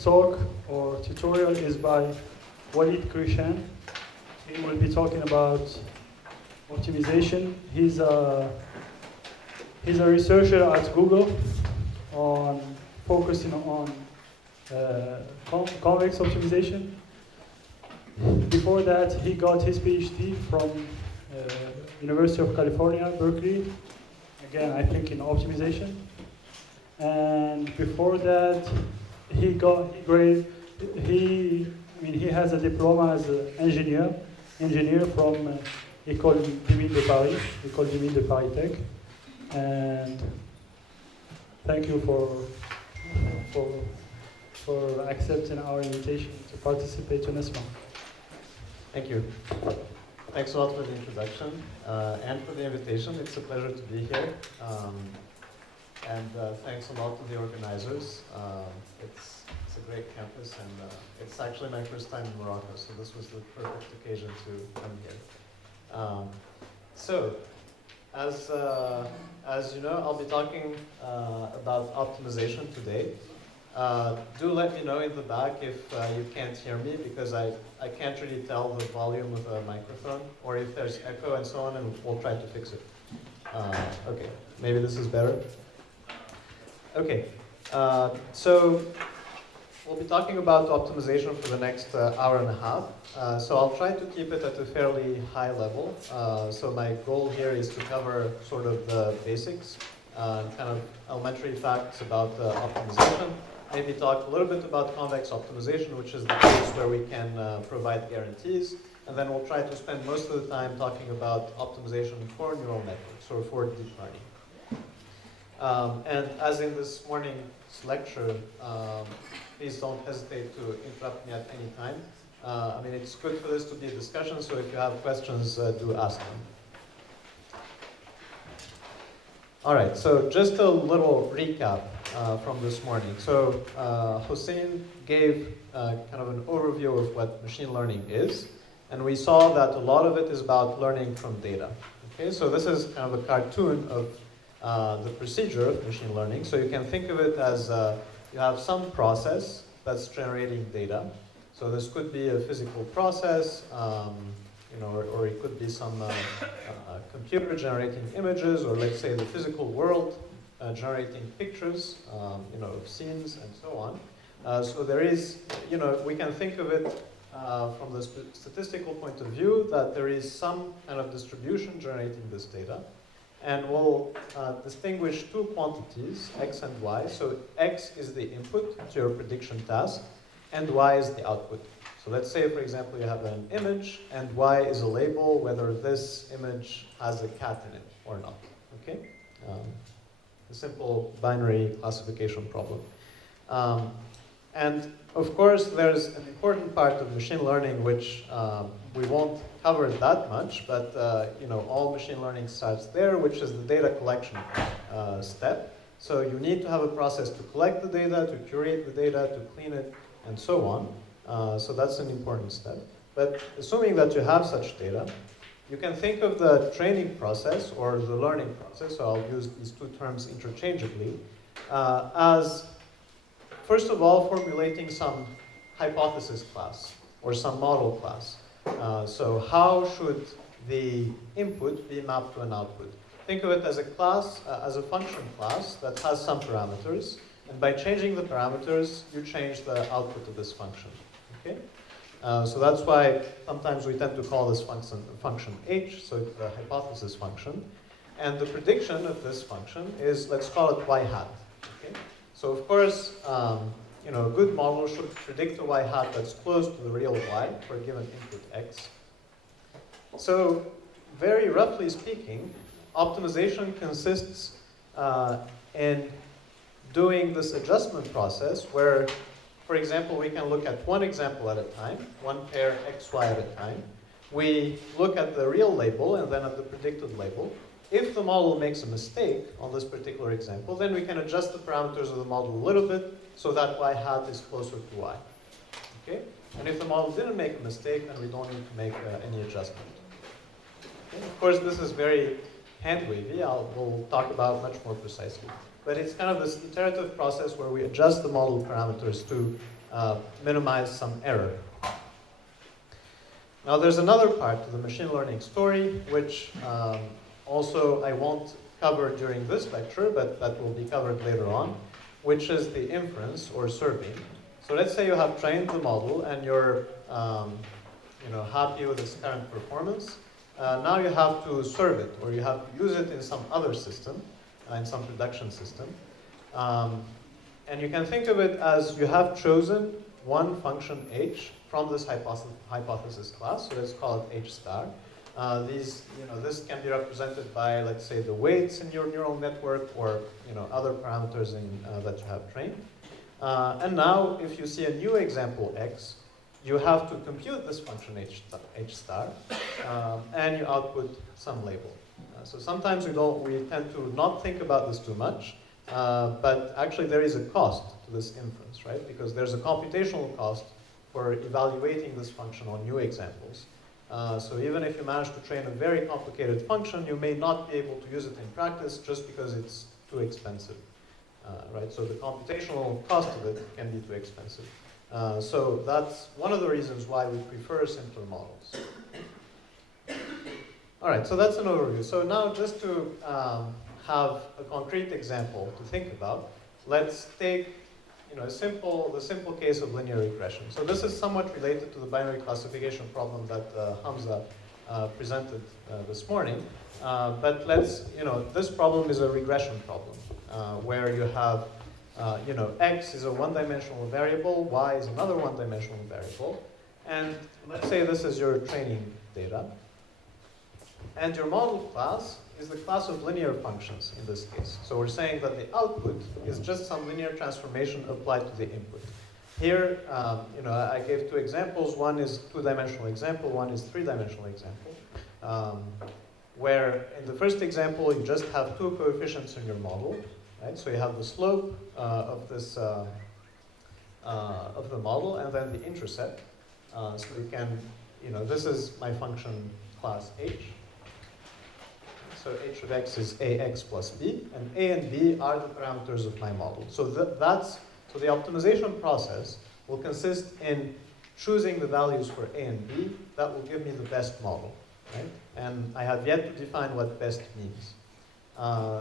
next talk or tutorial is by Walid Krichene. He will be talking about optimization. He's a researcher at Google on focusing on convex optimization. Before that, he got his PhD from University of California, Berkeley. Again, I think in optimization. And before that, he has a diploma as an engineer from École des Mines de Paris, École des Mines de Paris Tech. And thank you for accepting our invitation to participate in NASSMA. Thank you. Thanks a lot for the introduction and for the invitation. It's a pleasure to be here. And thanks a lot to the organizers. It's a great campus, and it's actually my first time in Morocco, so this was the perfect occasion to come here. So, as you know, I'll be talking about optimization today. Do let me know in the back if you can't hear me, because I can't really tell the volume of the microphone, or if there's echo and so on, and we'll try to fix it. Okay, maybe this is better. Okay, so we'll be talking about optimization for the next hour and a half. So I'll try to keep it at a fairly high level. So my goal here is to cover sort of the basics, kind of elementary facts about optimization. Maybe talk a little bit about convex optimization, which is the case where we can provide guarantees. And then we'll try to spend most of the time talking about optimization for neural networks or for deep learning. And as in this morning's lecture, please don't hesitate to interrupt me at any time. I mean, it's good for this to be a discussion, so if you have questions, do ask them. All right, so just a little recap from this morning. So Hossein gave kind of an overview of what machine learning is, and we saw that a lot of it is about learning from data. Okay, so this is kind of a cartoon of the procedure of machine learning. So you can think of it as you have some process that's generating data. So this could be a physical process, or it could be some computer generating images, or let's say the physical world generating pictures, of scenes and so on. So there is, we can think of it from the statistical point of view that there is some kind of distribution generating this data. And we'll distinguish two quantities, x and y. So x is the input to your prediction task, and y is the output. So let's say, for example, you have an image, and y is a label whether this image has a cat in it or not. Okay? A simple binary classification problem. And of course, there's an important part of machine learning which we won't cover that much, but all machine learning starts there, which is the data collection step. So you need to have a process to collect the data, to curate the data, to clean it, and so on. So that's an important step. But assuming that you have such data, you can think of the training process or the learning process, so I'll use these two terms interchangeably, as first of all, formulating some hypothesis class or some model class. So how should the input be mapped to an output? Think of it as a class, as a function class that has some parameters, and by changing the parameters, you change the output of this function. Okay? So that's why sometimes we tend to call this function h, so it's a hypothesis function. And the prediction of this function is, let's call it y hat. Okay? So of course, a good model should predict a y hat that's close to the real y for a given input x. So very roughly speaking, optimization consists in doing this adjustment process where, for example, we can look at one example at a time, one pair x, y at a time. We look at the real label and then at the predicted label. If the model makes a mistake on this particular example, then we can adjust the parameters of the model a little bit so that y hat is closer to y. Okay? And if the model didn't make a mistake, then we don't need to make any adjustment. Okay? Of course, this is very hand-wavy. We'll talk about much more precisely. But it's kind of this iterative process where we adjust the model parameters to minimize some error. Now there's another part to the machine learning story, which also I won't cover during this lecture, but that will be covered later on, which is the inference or serving. So let's say you have trained the model and you're happy with its current performance. Now you have to serve it, or you have to use it in some other system, in some production system. And you can think of it as you have chosen one function h from this hypothesis class, so let's call it h star. This can be represented by, let's say, the weights in your neural network, or other parameters that you have trained. And now, if you see a new example x, you have to compute this function h star, and you output some label. So sometimes we tend to not think about this too much, but actually there is a cost to this inference, right? Because there's a computational cost for evaluating this function on new examples. So even if you manage to train a very complicated function, you may not be able to use it in practice just because it's too expensive, right? So the computational cost of it can be too expensive. So that's one of the reasons why we prefer simpler models. All right, so that's an overview. So now just to have a concrete example to think about, let's take the simple case of linear regression. So this is somewhat related to the binary classification problem that Hamza presented this morning. But this problem is a regression problem where you have, x is a one-dimensional variable, y is another one-dimensional variable. And let's say this is your training data. And your model class is the class of linear functions in this case. So we're saying that the output is just some linear transformation applied to the input. Here, I gave two examples. One is two-dimensional example, one is three-dimensional example. Where in the first example, you just have two coefficients in your model, right? So you have the slope of this of the model, and then the intercept. So you can, this is my function class h. So h of x is ax plus b, and a and b are the parameters of my model. So so the optimization process will consist in choosing the values for a and b that will give me the best model, right? And I have yet to define what best means.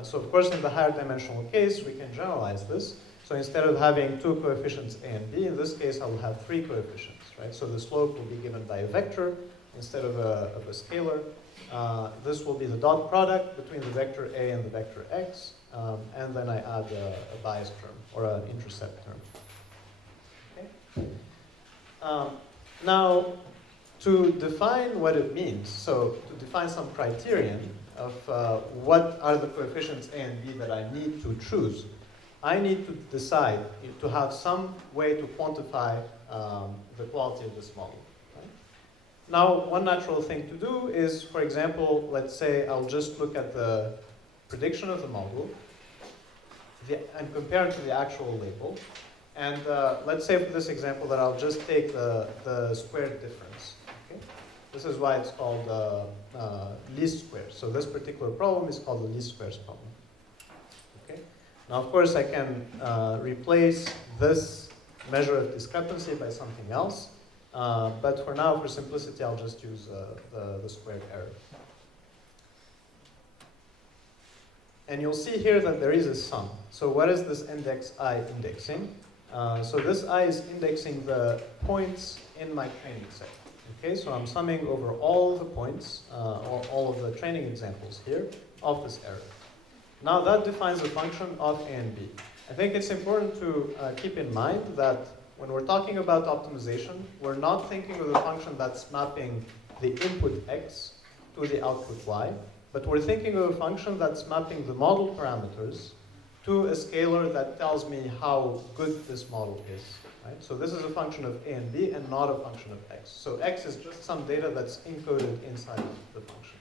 So of course, in the higher dimensional case, we can generalize this. So instead of having two coefficients a and b, in this case, I will have three coefficients, right? So the slope will be given by a vector instead of a scalar. This will be the dot product between the vector a and the vector x, and then I add a bias term or an intercept term. Okay. Now, to define what it means, so to define some criterion of what are the coefficients a and b that I need to choose, I need to decide to have some way to quantify the quality of this model. Now, one natural thing to do is, for example, let's say I'll just look at the prediction of the model and compare it to the actual label. And let's say for this example that I'll just take the squared difference. Okay? This is why it's called least squares. So this particular problem is called the least squares problem. Okay? Now, of course, I can replace this measure of discrepancy by something else. But for now, for simplicity, I'll just use the squared error. And you'll see here that there is a sum. So what is this index I indexing? So this I is indexing the points in my training set. Okay, so I'm summing over all the points, all of the training examples here of this error. Now that defines the function of A and B. I think it's important to keep in mind that when we're talking about optimization, we're not thinking of the function that's mapping the input x to the output y, but we're thinking of a function that's mapping the model parameters to a scalar that tells me how good this model is. Right? So this is a function of a and b and not a function of x. So x is just some data that's encoded inside the function.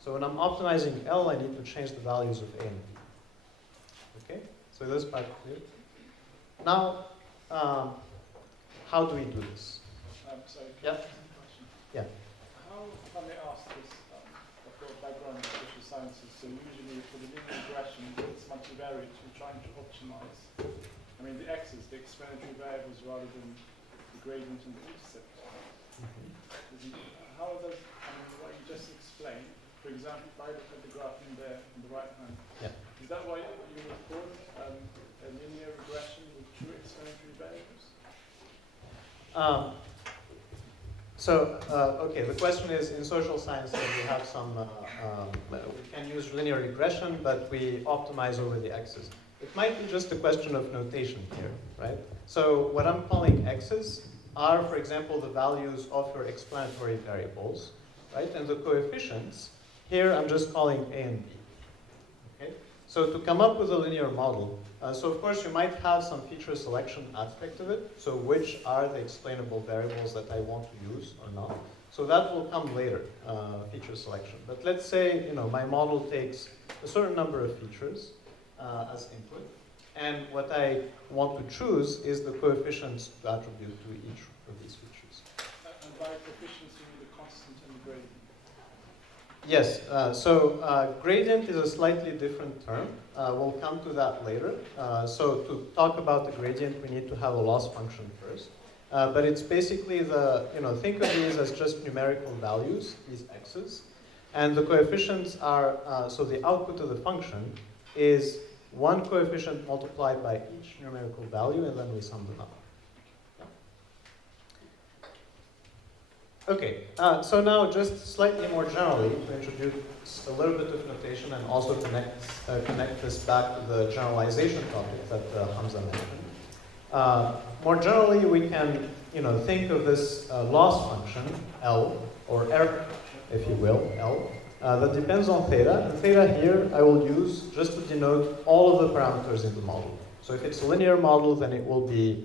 So when I'm optimizing L, I need to change the values of a and b. Okay? So this part clear? Now, how do we do this? Sorry, Yeah. Yeah. How, if I may ask this, I've got a background in social sciences, so usually for the linear regression, it's multivariate, you're trying to optimize I mean, the x's, the explanatory variables, rather than the gradient and the intercept. How does, I mean, what you just explained, for example, if I look at the graph in there on the right hand, is that why you would call it a linear regression with true explanatory variables? Okay, the question is, in social sciences we have some, we can use linear regression, but we optimize over the x's. It might be just a question of notation here, right? So what I'm calling x's are, for example, the values of your explanatory variables, right? And the coefficients, here I'm just calling a and b, okay? So to come up with a linear model, so of course you might have some feature selection aspect of it, so which are the explainable variables that I want to use or not. So that will come later, feature selection. But let's say, my model takes a certain number of features as input, and what I want to choose is the coefficients to attribute to each of these features. And by coefficients, you mean the constant and the gradient? Yes, gradient is a slightly different term. We'll come to that later. So to talk about the gradient, we need to have a loss function first. But it's basically think of these as just numerical values, these x's. And the coefficients are, so the output of the function is one coefficient multiplied by each numerical value, and then we sum them up. Okay, so now just slightly more generally to introduce a little bit of notation and also connect this back to the generalization topic that Hamza mentioned. More generally, we can think of this loss function, L, or error, if you will, L, that depends on theta. And theta here I will use just to denote all of the parameters in the model. So if it's a linear model, then it will be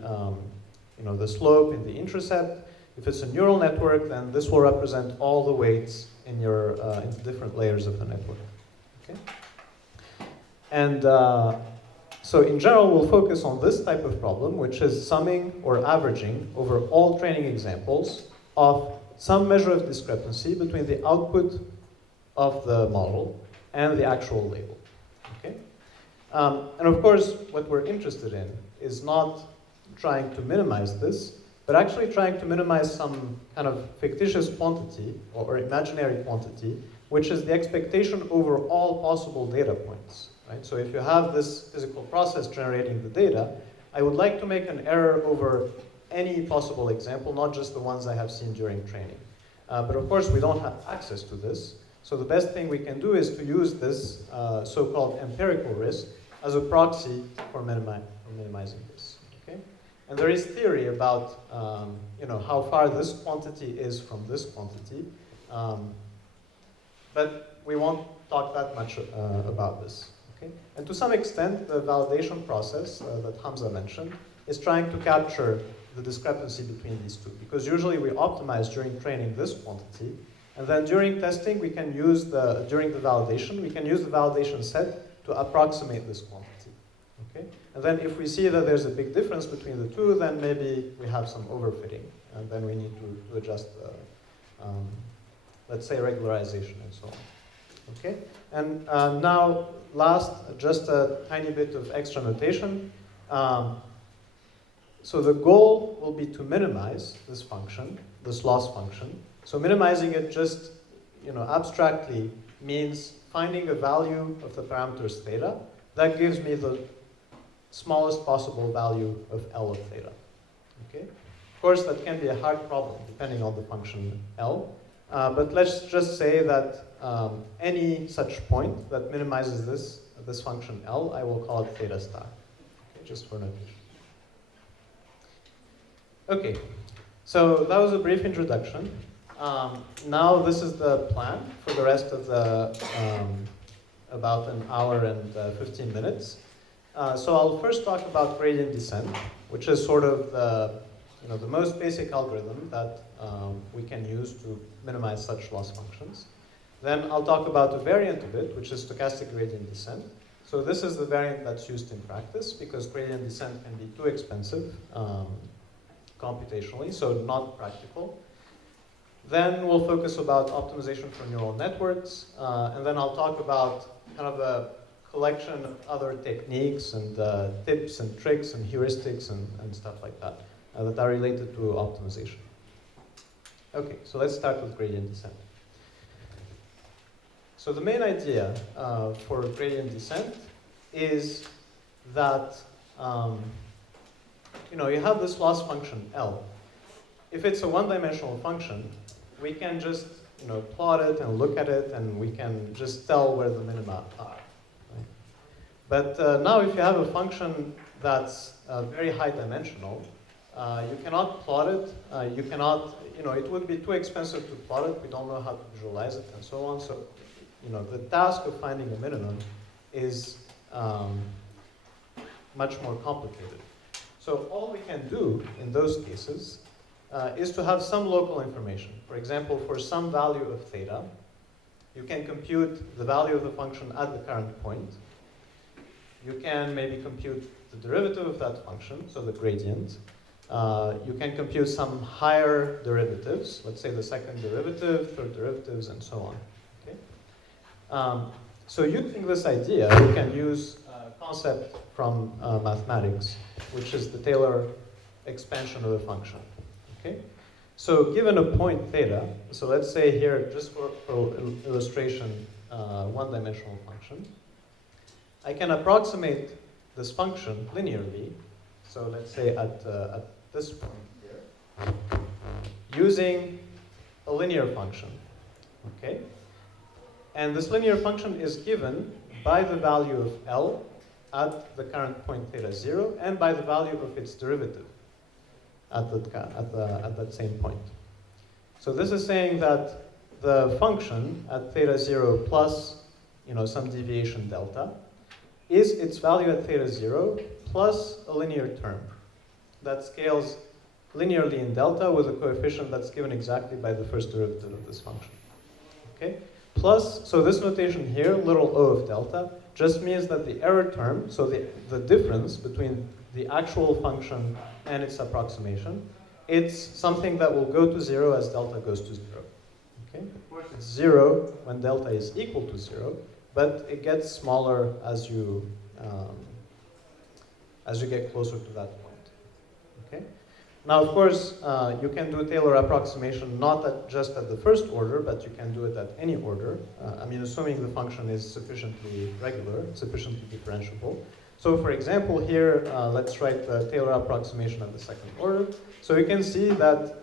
the slope and the intercept. If it's a neural network, then this will represent all the weights in your in the different layers of the network. Okay? And so in general, we'll focus on this type of problem, which is summing or averaging over all training examples of some measure of discrepancy between the output of the model and the actual label. Okay? And of course, what we're interested in is not trying to minimize this, but actually trying to minimize some kind of fictitious quantity or imaginary quantity, which is the expectation over all possible data points. Right? So if you have this physical process generating the data, I would like to make an error over any possible example, not just the ones I have seen during training. But of course, we don't have access to this. So the best thing we can do is to use this so-called empirical risk as a proxy for minimizing this. Okay? And there is theory about how far this quantity is from this quantity, but we won't talk that much about this. Okay? And to some extent, the validation process that Hamza mentioned is trying to capture the discrepancy between these two, because usually we optimize during training this quantity, and then during testing we can use during the validation, we can use the validation set to approximate this quantity. Okay? And then if we see that there's a big difference between the two, then maybe we have some overfitting, and then we need to adjust the, let's say, regularization and so on. Okay? And now, last, just a tiny bit of extra notation. So the goal will be to minimize this function, this loss function. So minimizing it just, abstractly means finding a value of the parameters theta that gives me the smallest possible value of L of theta. Okay? Of course, that can be a hard problem depending on the function L. But let's just say that any such point that minimizes this function L, I will call it theta star. Okay, just for notation. Okay, so that was a brief introduction. Now this is the plan for the rest of the about an hour and 15 minutes. So I'll first talk about gradient descent, which is sort of the most basic algorithm that we can use to minimize such loss functions. Then I'll talk about a variant of it, which is stochastic gradient descent. So this is the variant that's used in practice because gradient descent can be too expensive computationally, so not practical. Then we'll focus about optimization for neural networks, and then I'll talk about kind of a collection of other techniques and tips and tricks and heuristics and stuff like that that are related to optimization. Okay, so let's start with gradient descent. So the main idea for gradient descent is that you have this loss function L. If it's a one-dimensional function, we can just plot it and look at it, and we can just tell where the minima are. Right? But now, if you have a function that's very high-dimensional, you cannot plot it. You cannot. It would be too expensive to plot it. We don't know how to visualize it, and so on. So, the task of finding a minimum is much more complicated. So all we can do in those cases is to have some local information. For example, for some value of theta, you can compute the value of the function at the current point. You can maybe compute the derivative of that function, so the gradient. You can compute some higher derivatives, let's say the second derivative, third derivatives, and so on. Okay? So using this idea, we can use a concept from mathematics, which is the Taylor expansion of the function. Okay? So given a point theta, so let's say here, just for illustration, one-dimensional function, I can approximate this function linearly. So let's say at this point here, using a linear function. Okay? And this linear function is given by the value of L at the current point theta 0 and by the value of its derivative at that same point. So this is saying that the function at theta 0 plus some deviation delta is its value at theta 0 plus a linear term that scales linearly in delta with a coefficient that's given exactly by the first derivative of this function. Okay? Plus, so this notation here, little o of delta, just means that the error term, so the difference between the actual function and its approximation, it's something that will go to 0 as delta goes to 0. Okay? Of course, it's 0 when delta is equal to 0, but it gets smaller as you get closer to that point. Okay? Now, of course, you can do Taylor approximation not just at the first order, but you can do it at any order. Assuming the function is sufficiently regular, sufficiently differentiable. So, for example, here, let's write the Taylor approximation at the second order. So you can see that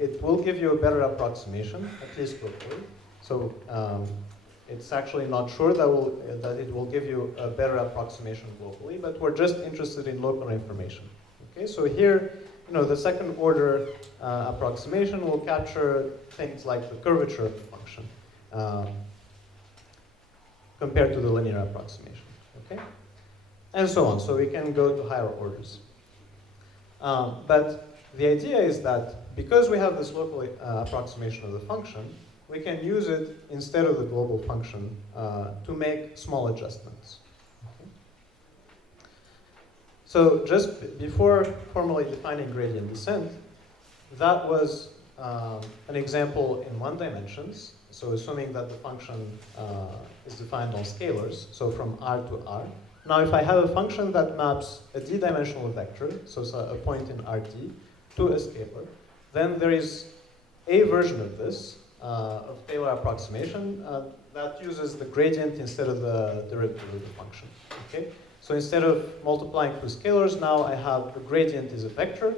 it will give you a better approximation, at least locally. So it's actually not sure that it will give you a better approximation globally, but we're just interested in local information. Okay, so here, the second order approximation will capture things like the curvature of the function compared to the linear approximation. Okay, and so on. So we can go to higher orders. But the idea is that because we have this local approximation of the function, we can use it instead of the global function to make small adjustments. Okay. So just before formally defining gradient descent, that was an example in one dimensions. So assuming that the function is defined on scalars, so from R to R. Now if I have a function that maps a d-dimensional vector, so it's a point in Rd, to a scalar, then there is a version of this, of Taylor approximation, that uses the gradient instead of the derivative of the function. Okay? So instead of multiplying through scalars, now I have the gradient is a vector.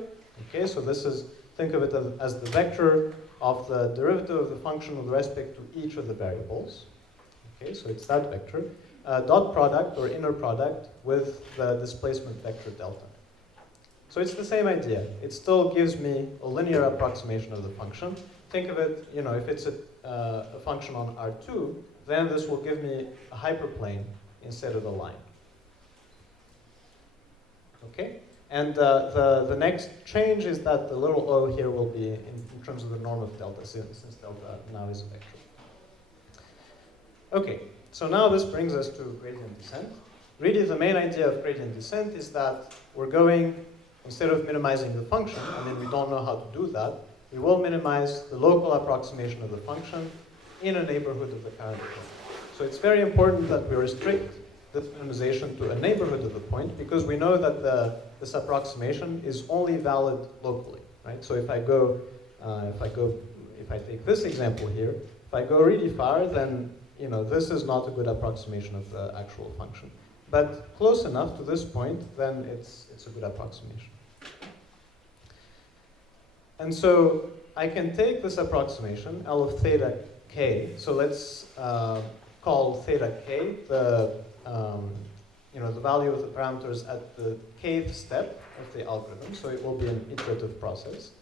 Okay? So this is, think of it as the vector of the derivative of the function with respect to each of the variables. Okay? So it's that vector. Dot product or inner product with the displacement vector delta. So it's the same idea. It still gives me a linear approximation of the function. Think of it, if it's a function on R2, then this will give me a hyperplane instead of a line. Okay? And the next change is that the little o here will be in terms of the norm of delta, since delta now is a vector. Okay, so now this brings us to gradient descent. Really, the main idea of gradient descent is that we're going, instead of minimizing the function, we don't know how to do that, we will minimize the local approximation of the function in a neighborhood of the current point. So it's very important that we restrict this minimization to a neighborhood of the point, because we know that this approximation is only valid locally, right? So if I take this example here, if I go really far, then this is not a good approximation of the actual function. But close enough to this point, then it's a good approximation. And so I can take this approximation, L of theta k. So let's call theta k the value of the parameters at the kth step of the algorithm. So it will be an iterative process.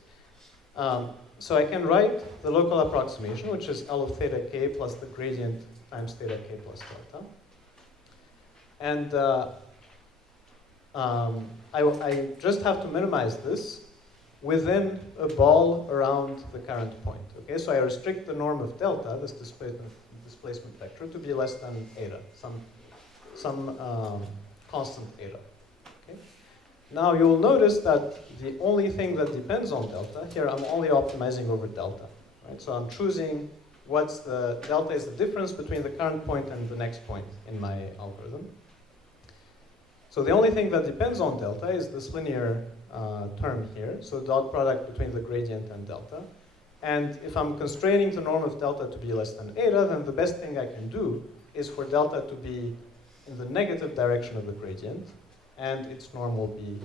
So I can write the local approximation, which is L of theta k plus the gradient times theta k plus delta. And I just have to minimize this within a ball around the current point. Okay, so I restrict the norm of delta, this displacement vector, to be less than eta, some constant eta. Okay? Now you will notice that the only thing that depends on delta, here I'm only optimizing over delta. Right? So I'm choosing delta is the difference between the current point and the next point in my algorithm. So the only thing that depends on delta is this linear term here, so dot product between the gradient and delta. And if I'm constraining the norm of delta to be less than eta, then the best thing I can do is for delta to be in the negative direction of the gradient, and its norm will be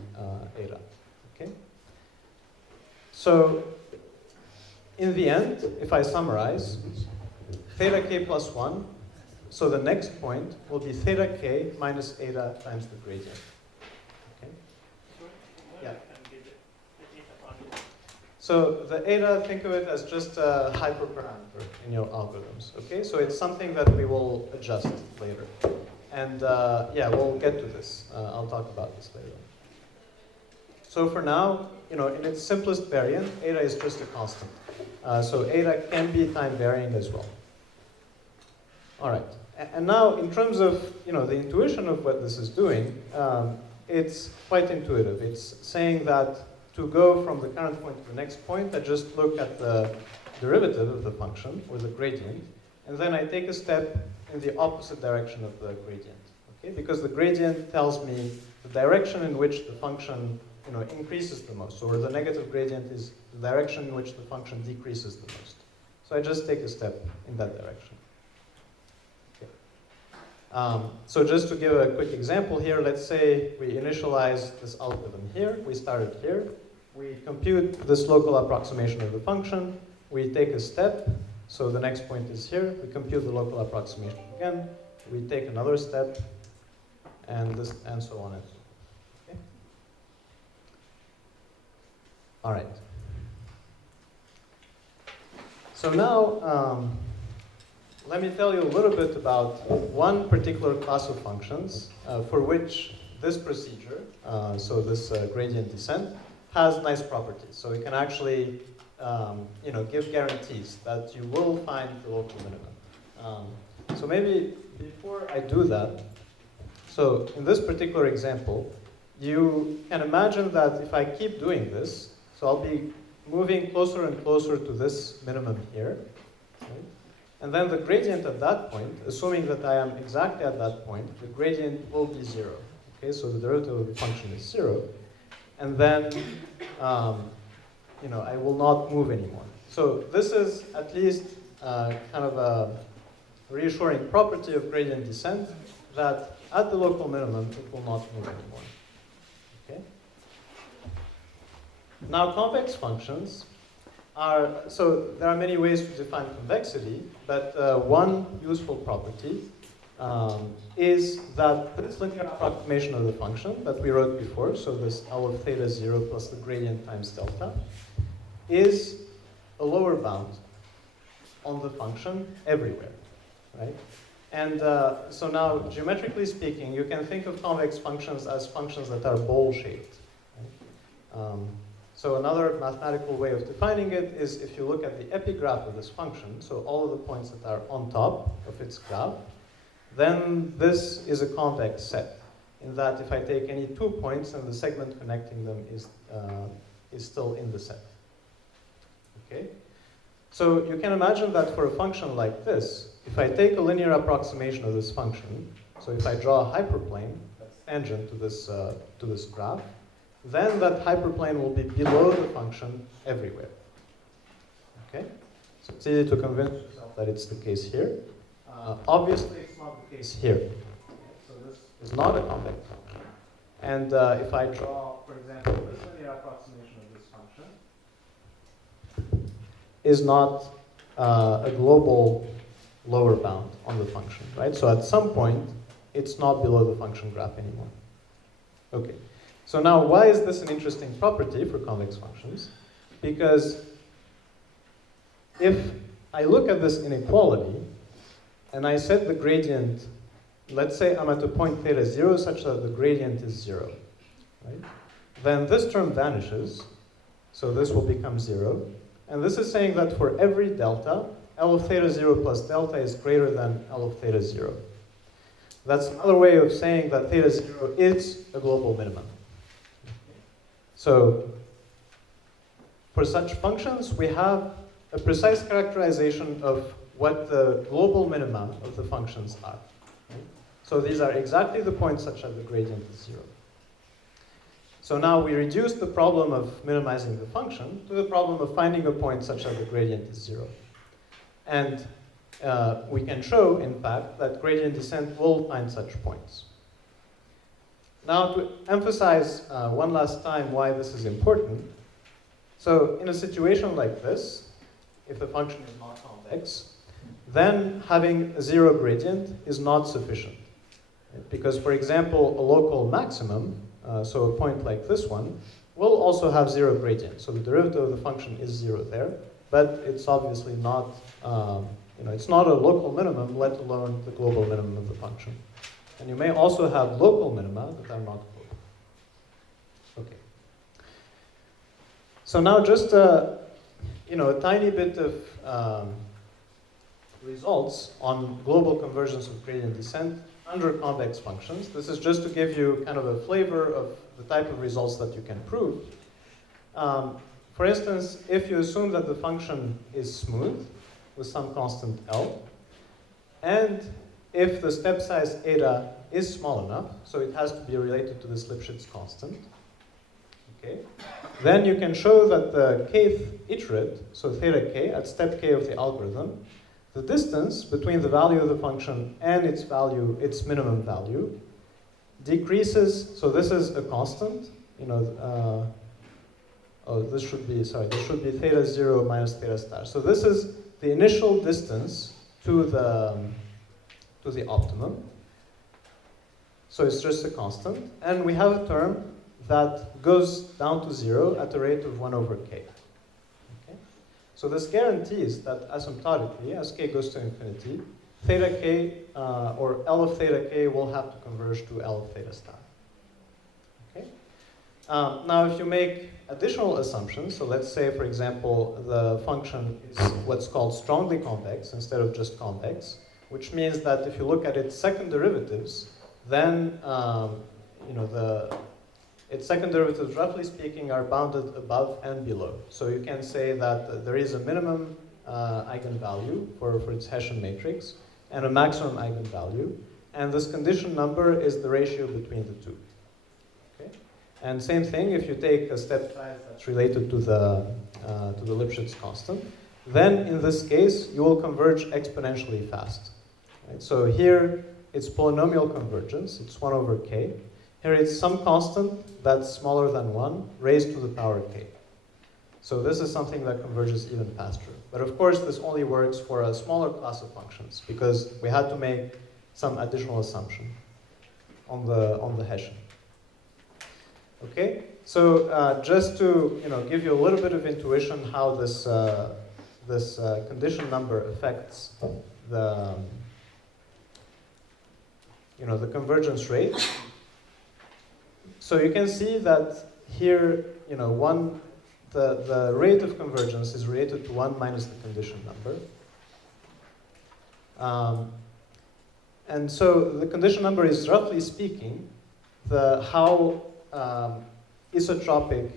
eta. Okay? So in the end, if I summarize, theta k plus 1, so the next point will be theta k minus eta times the gradient. Okay? Yeah. So the eta, think of it as just a hyperparameter in your algorithms. Okay, so it's something that we will adjust later. And yeah, we'll get to this. I'll talk about this later. So for now, in its simplest variant, eta is just a constant. So eta can be time varying as well. All right. And now, in terms of the intuition of what this is doing, it's quite intuitive. It's saying that to go from the current point to the next point, I just look at the derivative of the function, or the gradient, and then I take a step in the opposite direction of the gradient. Okay? Because the gradient tells me the direction in which the function increases the most, or the negative gradient is the direction in which the function decreases the most. So I just take a step in that direction. So just to give a quick example here, let's say we initialize this algorithm here. We started here. We compute this local approximation of the function. We take a step. So the next point is here. We compute the local approximation again. We take another step, and so on and so on. Okay? All right. So now, let me tell you a little bit about one particular class of functions for which this procedure, so this gradient descent, has nice properties. So it can actually give guarantees that you will find the local minimum. So maybe before I do that, so in this particular example, you can imagine that if I keep doing this, so I'll be moving closer and closer to this minimum here. Right? And then the gradient at that point, assuming that I am exactly at that point, the gradient will be 0. Okay, so the derivative of the function is 0. And then, I will not move anymore. So this is at least kind of a reassuring property of gradient descent, that at the local minimum, it will not move anymore. Okay? Now, convex functions so there are many ways to define convexity, but one useful property is that this linear approximation of the function that we wrote before, so this L of theta 0 plus the gradient times delta, is a lower bound on the function everywhere, right? And so now, geometrically speaking, you can think of convex functions as functions that are bowl-shaped. Right? So another mathematical way of defining it is if you look at the epigraph of this function, so all of the points that are on top of its graph, then this is a convex set, in that if I take any 2 points, then the segment connecting them is still in the set. Okay? So you can imagine that for a function like this, if I take a linear approximation of this function, So if I draw a hyperplane that's tangent to this graph, then that hyperplane will be below the function everywhere. Okay? So it's easy to convince yourself that it's the case here. Obviously, it's not the case here. Okay? So this is not a convex function. And if I draw, for example, this linear approximation of this function, is not a global lower bound on the function, right? So at some point, it's not below the function graph anymore. Okay. So now, why is this an interesting property for convex functions? Because if I look at this inequality, and I set the gradient, let's say I'm at a point theta 0 such that the gradient is 0, right? Then this term vanishes, so this will become 0. And this is saying that for every delta, L of theta 0 plus delta is greater than L of theta 0. That's another way of saying that theta 0 is a global minimum. So for such functions, we have a precise characterization of what the global minima of the functions are. Right? So these are exactly the points such that the gradient is 0. So now we reduce the problem of minimizing the function to the problem of finding a point such that the gradient is 0. And we can show, in fact, that gradient descent will find such points. Now, to emphasize one last time why this is important, so in a situation like this, if the function is not convex, then having a 0 gradient is not sufficient. Because, for example, a local maximum, so a point like this one, will also have 0 gradient. So the derivative of the function is 0 there, but it's obviously not, it's not a local minimum, let alone the global minimum of the function. And you may also have local minima that are not global. Okay. So now just a tiny bit of results on global convergence of gradient descent under convex functions. This is just to give you kind of a flavor of the type of results that you can prove. For instance, if you assume that the function is smooth with some constant L, and if the step size eta is small enough, so it has to be related to this Lipschitz constant, okay, then you can show that the kth iterate, so theta k, at step k of the algorithm, the distance between the value of the function and its value, its minimum value, decreases. So this is a constant, this should be theta 0 minus theta star. So this is the initial distance to the optimum. So it's just a constant. And we have a term that goes down to 0 at a rate of 1 over k. Okay? So this guarantees that asymptotically, as k goes to infinity, theta k, or L of theta k, will have to converge to L of theta star. Okay? Now, if you make additional assumptions, so let's say, for example, the function is what's called strongly convex instead of just convex, which means that if you look at its second derivatives, then its second derivatives, roughly speaking, are bounded above and below. So you can say that there is a minimum eigenvalue for its Hessian matrix and a maximum eigenvalue, and this condition number is the ratio between the two. Okay? And same thing if you take a step size that's related to the Lipschitz constant, then in this case you will converge exponentially fast. Right? So here it's polynomial convergence, it's 1 over k. Here it's some constant that's smaller than 1 raised to the power k. So this is something that converges even faster. But of course this only works for a smaller class of functions because we had to make some additional assumption on the Hessian. Okay, so just to give you a little bit of intuition how this condition number affects the the convergence rate. So you can see that here, the rate of convergence is related to 1 minus the condition number. And so the condition number is, roughly speaking, how isotropic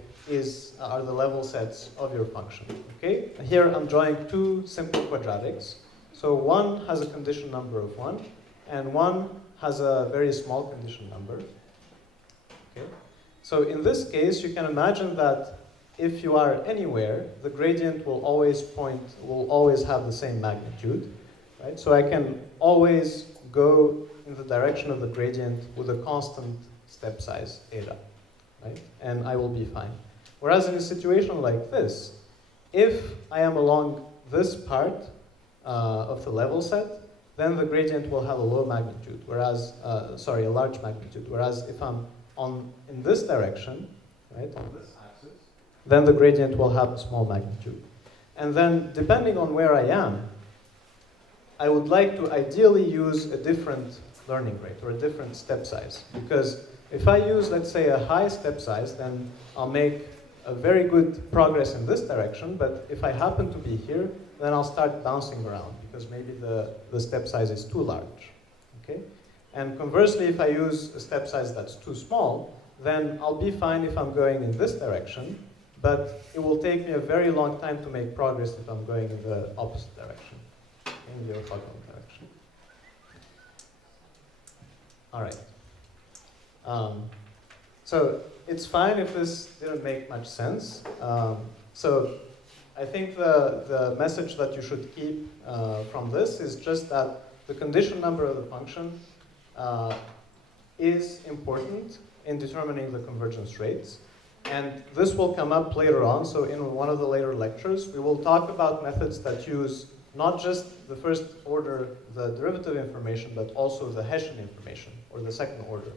are the level sets of your function. Okay? Here I'm drawing two simple quadratics. So one has a condition number of 1, and one has a very small condition number. Okay? So in this case, you can imagine that if you are anywhere, the gradient will always have the same magnitude. Right? So I can always go in the direction of the gradient with a constant step size, eta. Right? And I will be fine. Whereas in a situation like this, if I am along this part of the level set, then the gradient will have a low magnitude, whereas, a large magnitude. Whereas if I'm in this direction, right, on this axis, then the gradient will have a small magnitude. And then, depending on where I am, I would like to ideally use a different learning rate or a different step size. Because if I use, let's say, a high step size, then I'll make a very good progress in this direction. But if I happen to be here, then I'll start bouncing around because maybe the step size is too large. Okay? And conversely, if I use a step size that's too small, then I'll be fine if I'm going in this direction, but it will take me a very long time to make progress if I'm going in the opposite direction, in the orthogonal direction. All right. So it's fine if this didn't make much sense. So I think the message that you should keep from this is just that the condition number of the function is important in determining the convergence rates. And this will come up later on. So in one of the later lectures, we will talk about methods that use not just the first order, the derivative information, but also the Hessian information, or the second order.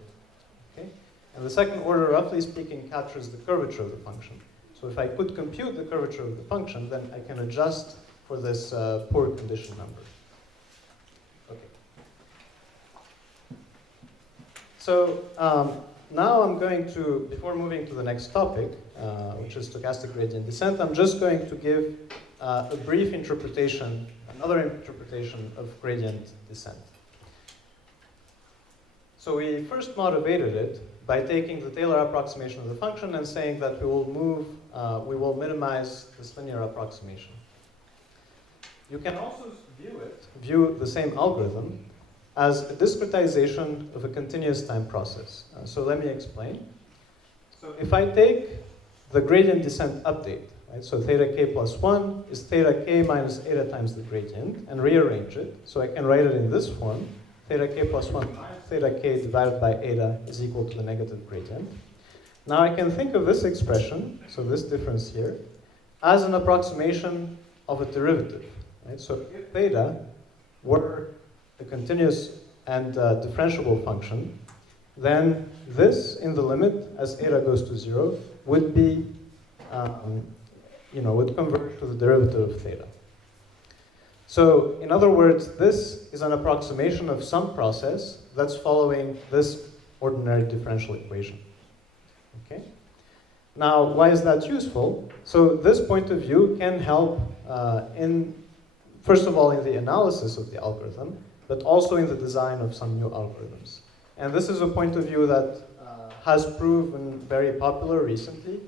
Okay? And the second order, roughly speaking, captures the curvature of the function. So if I could compute the curvature of the function, then I can adjust for this poor condition number. Okay. So now I'm going to, before moving to the next topic, which is stochastic gradient descent, I'm just going to give a brief interpretation, another interpretation of gradient descent. So we first motivated it by taking the Taylor approximation of the function and saying that we will minimize this linear approximation. You can also view the same algorithm as a discretization of a continuous time process. So let me explain. So if I take the gradient descent update, right, so theta k plus 1 is theta k minus eta times the gradient, and rearrange it, so I can write it in this form, theta k plus 1 minus theta k divided by eta is equal to the negative gradient. Now I can think of this expression, so this difference here, as an approximation of a derivative. Right? So if theta were a continuous and differentiable function, then this in the limit as eta goes to 0 would be, would converge to the derivative of theta. So in other words, this is an approximation of some process that's following this ordinary differential equation. Okay? Now, why is that useful? So this point of view can help first of all, in the analysis of the algorithm, but also in the design of some new algorithms. And this is a point of view that has proven very popular recently.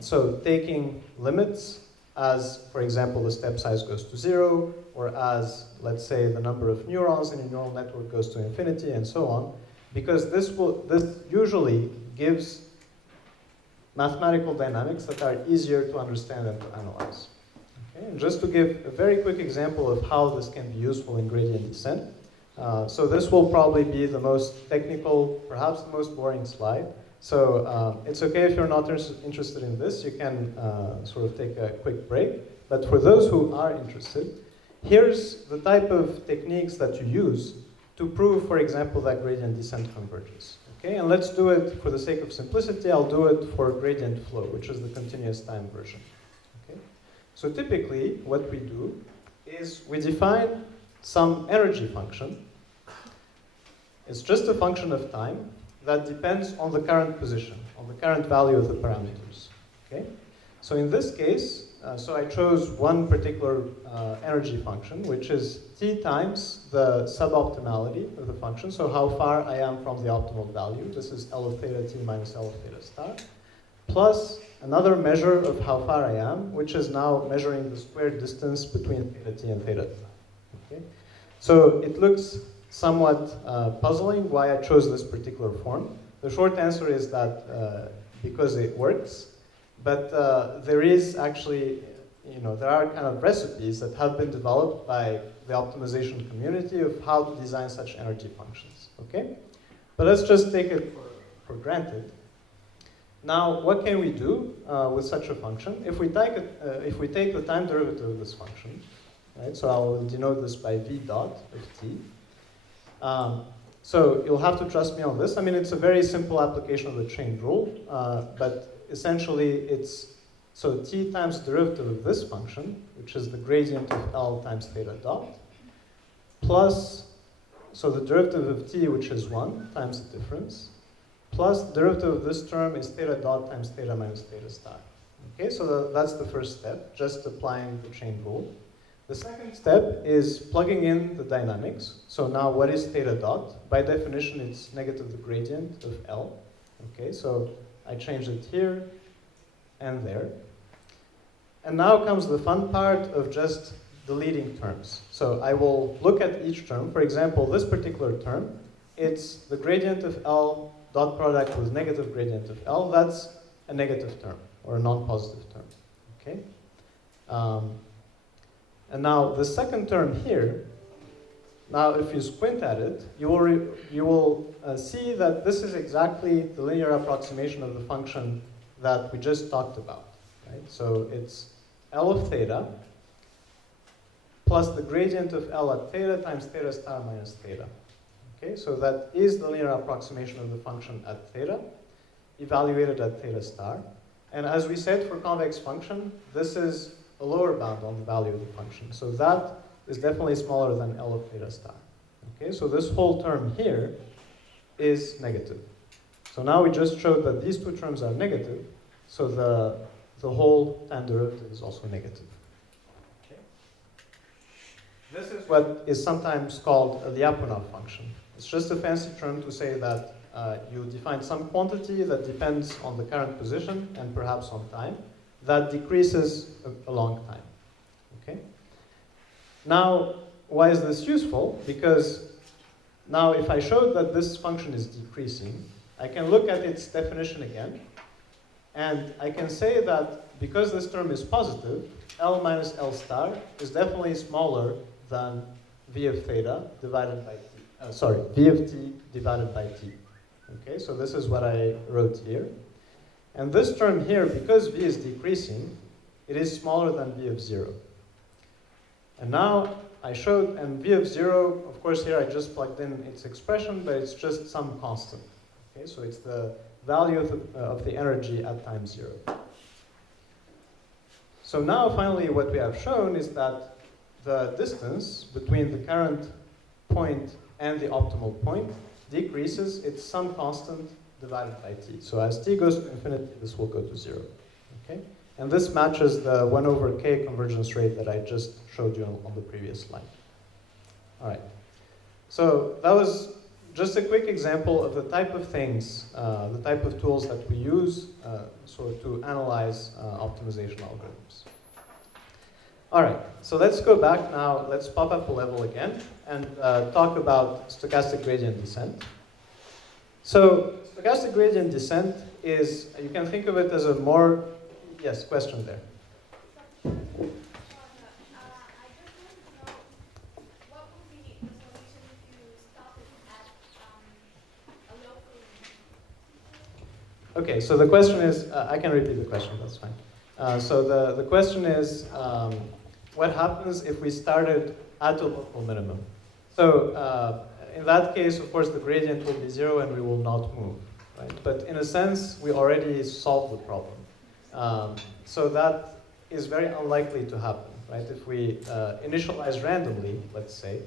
So taking limits as, for example, the step size goes to 0, or as, let's say, the number of neurons in a neural network goes to infinity, and so on, because this usually gives mathematical dynamics that are easier to understand and to analyze. Okay? And just to give a very quick example of how this can be useful in gradient descent. So this will probably be the most technical, perhaps the most boring slide. So it's okay if you're not interested in this, you can sort of take a quick break. But for those who are interested, here's the type of techniques that you use to prove, for example, that gradient descent converges. Okay, and let's do it for the sake of simplicity. I'll do it for gradient flow, which is the continuous time version. Okay? So typically, what we do is we define some energy function. It's just a function of time that depends on the current position, on the current value of the parameters. Okay? So in this case, so I chose one particular energy function, which is t times the suboptimality of the function, so how far I am from the optimal value. This is L of theta t minus L of theta star, plus another measure of how far I am, which is now measuring the squared distance between theta t and theta star. Okay? So it looks somewhat puzzling why I chose this particular form. The short answer is that because it works, but there is actually, there are kind of recipes that have been developed by the optimization community of how to design such energy functions, okay? But let's just take it for granted. Now, what can we do with such a function? If we take the time derivative of this function, right? So I'll denote this by v dot of t. So you'll have to trust me on this. I mean, it's a very simple application of the chain rule, but essentially so t times the derivative of this function, which is the gradient of L times theta dot, plus, so the derivative of t, which is 1, times the difference, plus the derivative of this term is theta dot times theta minus theta star. Okay, so that's the first step, just applying the chain rule. The second step is plugging in the dynamics. So now what is theta dot? By definition, it's negative the gradient of L. Okay, so I changed it here and there. And now comes the fun part of just deleting terms. So I will look at each term. For example, this particular term, it's the gradient of L dot product with negative gradient of L. That's a negative term, or a non-positive term. Okay? And now the second term here, now if you squint at it, you will see that this is exactly the linear approximation of the function that we just talked about. Right? So it's L of theta plus the gradient of L at theta times theta star minus theta. Okay, so that is the linear approximation of the function at theta, evaluated at theta star. And as we said for convex function, this is a lower bound on the value of the function. So that is definitely smaller than L of theta star. Okay, so this whole term here is negative. So now we just showed that these two terms are negative, so the whole time derivative is also negative. Okay. This is what is sometimes called a Lyapunov function. It's just a fancy term to say that you define some quantity that depends on the current position and perhaps on time that decreases along time. Okay? Now, why is this useful? Because now if I showed that this function is decreasing, I can look at its definition again, and I can say that because this term is positive, L minus L star is definitely smaller than V of theta divided by T. V of t divided by t. Okay, so this is what I wrote here. And this term here, because v is decreasing, it is smaller than v of 0. And now I showed, and v of 0, of course here I just plugged in its expression, but it's just some constant. Okay, so it's the value of the energy at time 0. So now finally what we have shown is that the distance between the current point and the optimal point decreases. It's some constant divided by t. So as t goes to infinity, this will go to 0. Okay? And this matches the 1 over k convergence rate that I just showed you on the previous slide. All right. So that was just a quick example of the type of things, the type of tools that we use to analyze optimization algorithms. All right, so let's go back now. Let's pop up a level again and talk about stochastic gradient descent. So stochastic gradient descent is, you can think of it as a more, yes, question there. Okay, so the question is, I can repeat the question, that's fine. So the question is, what happens if we started at a local minimum? So in that case, of course, the gradient will be 0 and we will not move, right? But in a sense, we already solved the problem. So that is very unlikely to happen, right? If we initialize randomly, let's say,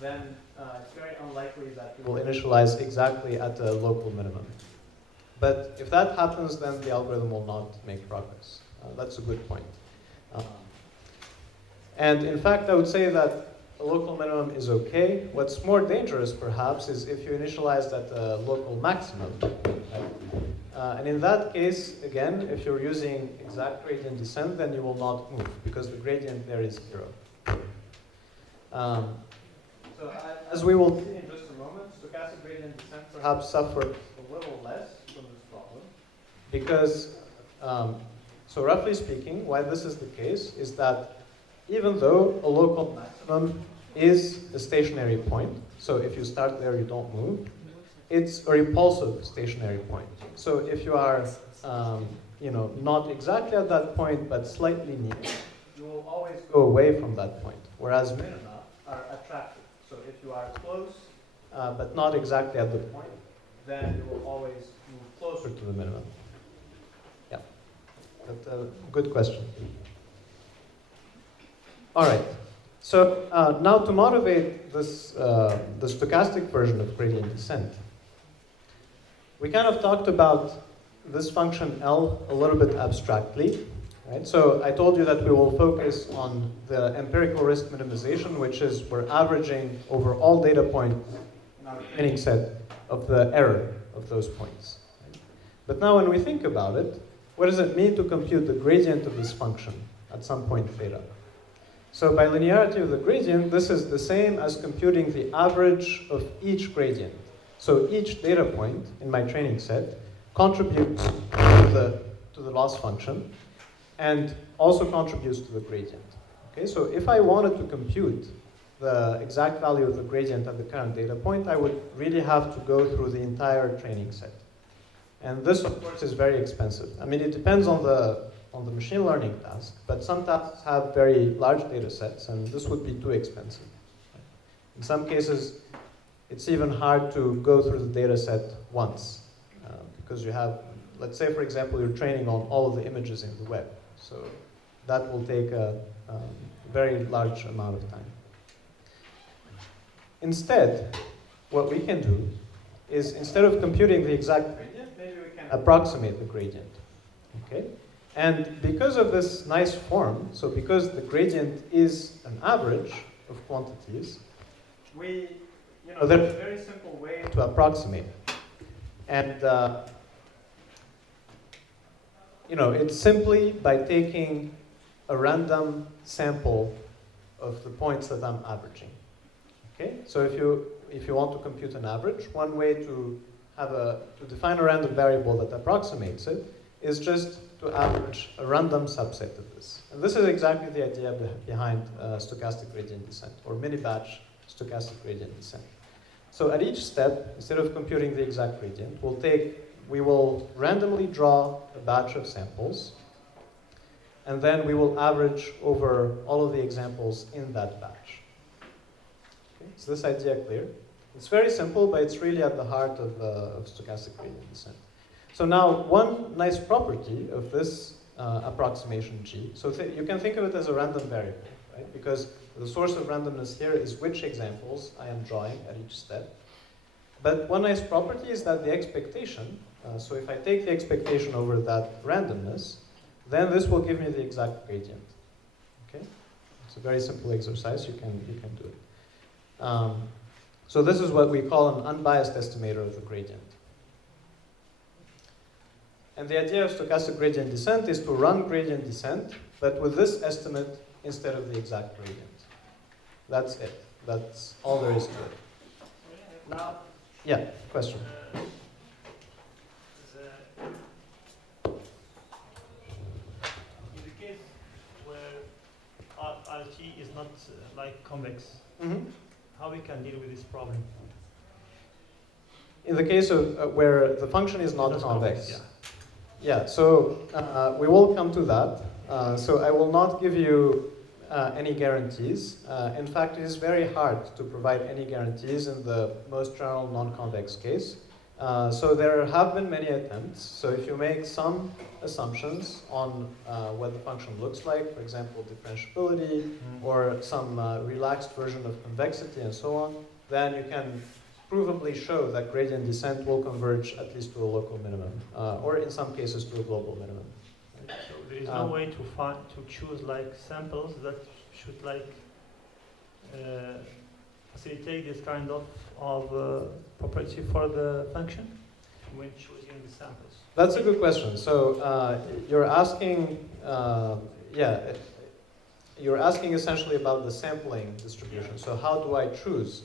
then it's very unlikely that we will initialize exactly at a local minimum. But if that happens, then the algorithm will not make progress. That's a good point. And in fact, I would say that a local minimum is okay. What's more dangerous, perhaps, is if you initialized at a local maximum. Right? And in that case, again, if you're using exact gradient descent, then you will not move, because the gradient there is 0. So as we will see in just gradient descent perhaps suffered a little less from this problem because, so roughly speaking, why this is the case is that even though a local maximum is a stationary point, so if you start there, you don't move, it's a repulsive stationary point. So if you are, not exactly at that point, but slightly near, you will always go away from that point, whereas minima are attractive. So if you are close, but not exactly at the point, then you will always move closer to the minimum. Yeah, but good question. All right. So now to motivate this, the stochastic version of gradient descent, we kind of talked about this function L a little bit abstractly. Right? So I told you that we will focus on the empirical risk minimization, which is we're averaging over all data points in our training set of the error of those points. Right? But now when we think about it, what does it mean to compute the gradient of this function at some point theta? So by linearity of the gradient, this is the same as computing the average of each gradient. So each data point in my training set contributes to the loss function and also contributes to the gradient. Okay, so if I wanted to compute the exact value of the gradient at the current data point, I would really have to go through the entire training set. And this, of course, is very expensive. I mean, it depends on the machine learning task, but some tasks have very large data sets, and this would be too expensive. In some cases, it's even hard to go through the data set once, because you have, let's say, for example, you're training on all of the images in the web. So that will take a very large amount of time. Instead, what we can do is, instead of computing the exact gradient, maybe we can approximate the gradient. Okay? And because of this nice form, so because the gradient is an average of quantities, there's a very simple way to approximate it. And it's simply by taking a random sample of the points that I'm averaging. Okay? So if you want to compute an average, one way to define a random variable that approximates it is just to average a random subset of this. And this is exactly the idea behind stochastic gradient descent, or mini-batch stochastic gradient descent. So at each step, instead of computing the exact gradient, we will randomly draw a batch of samples, and then we will average over all of the examples in that batch. Okay, is this idea clear? It's very simple, but it's really at the heart of stochastic gradient descent. So now, one nice property of this approximation G, so you can think of it as a random variable, right? Because the source of randomness here is which examples I am drawing at each step. But one nice property is that the expectation, so if I take the expectation over that randomness, then this will give me the exact gradient. Okay? It's a very simple exercise, you can do it. So this is what we call an unbiased estimator of the gradient. And the idea of stochastic gradient descent is to run gradient descent, but with this estimate instead of the exact gradient. That's it. That's all there is to it. Now, yeah, question. In the case where RT is not like convex, how we can deal with this problem? In the case of where the function is not convex. Yeah. Yeah, so we will come to that. So I will not give you any guarantees. In fact, it is very hard to provide any guarantees in the most general non-convex case. So there have been many attempts. So if you make some assumptions on what the function looks like, for example, differentiability, or some relaxed version of convexity and so on, then you can provably show that gradient descent will converge at least to a local minimum, or in some cases to a global minimum. So there is no way to choose like samples that should facilitate this kind of property for the function when choosing the samples. That's a good question. So you're asking, you're asking essentially about the sampling distribution. So how do I choose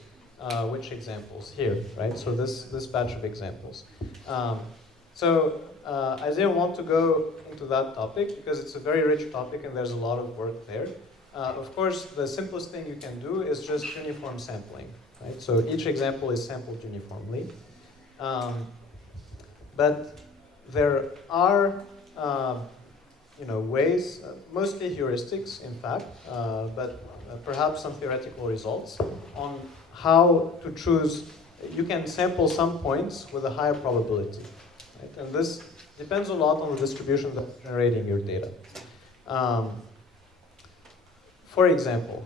which examples here, right? So this batch of examples. I didn't want to go into that topic because it's a very rich topic and there's a lot of work there. Of course, the simplest thing you can do is just uniform sampling, right? So each example is sampled uniformly. But there are ways, mostly heuristics, in fact, but perhaps some theoretical results on how to choose. You can sample some points with a higher probability, right? And this depends a lot on the distribution that's generating your data. For example,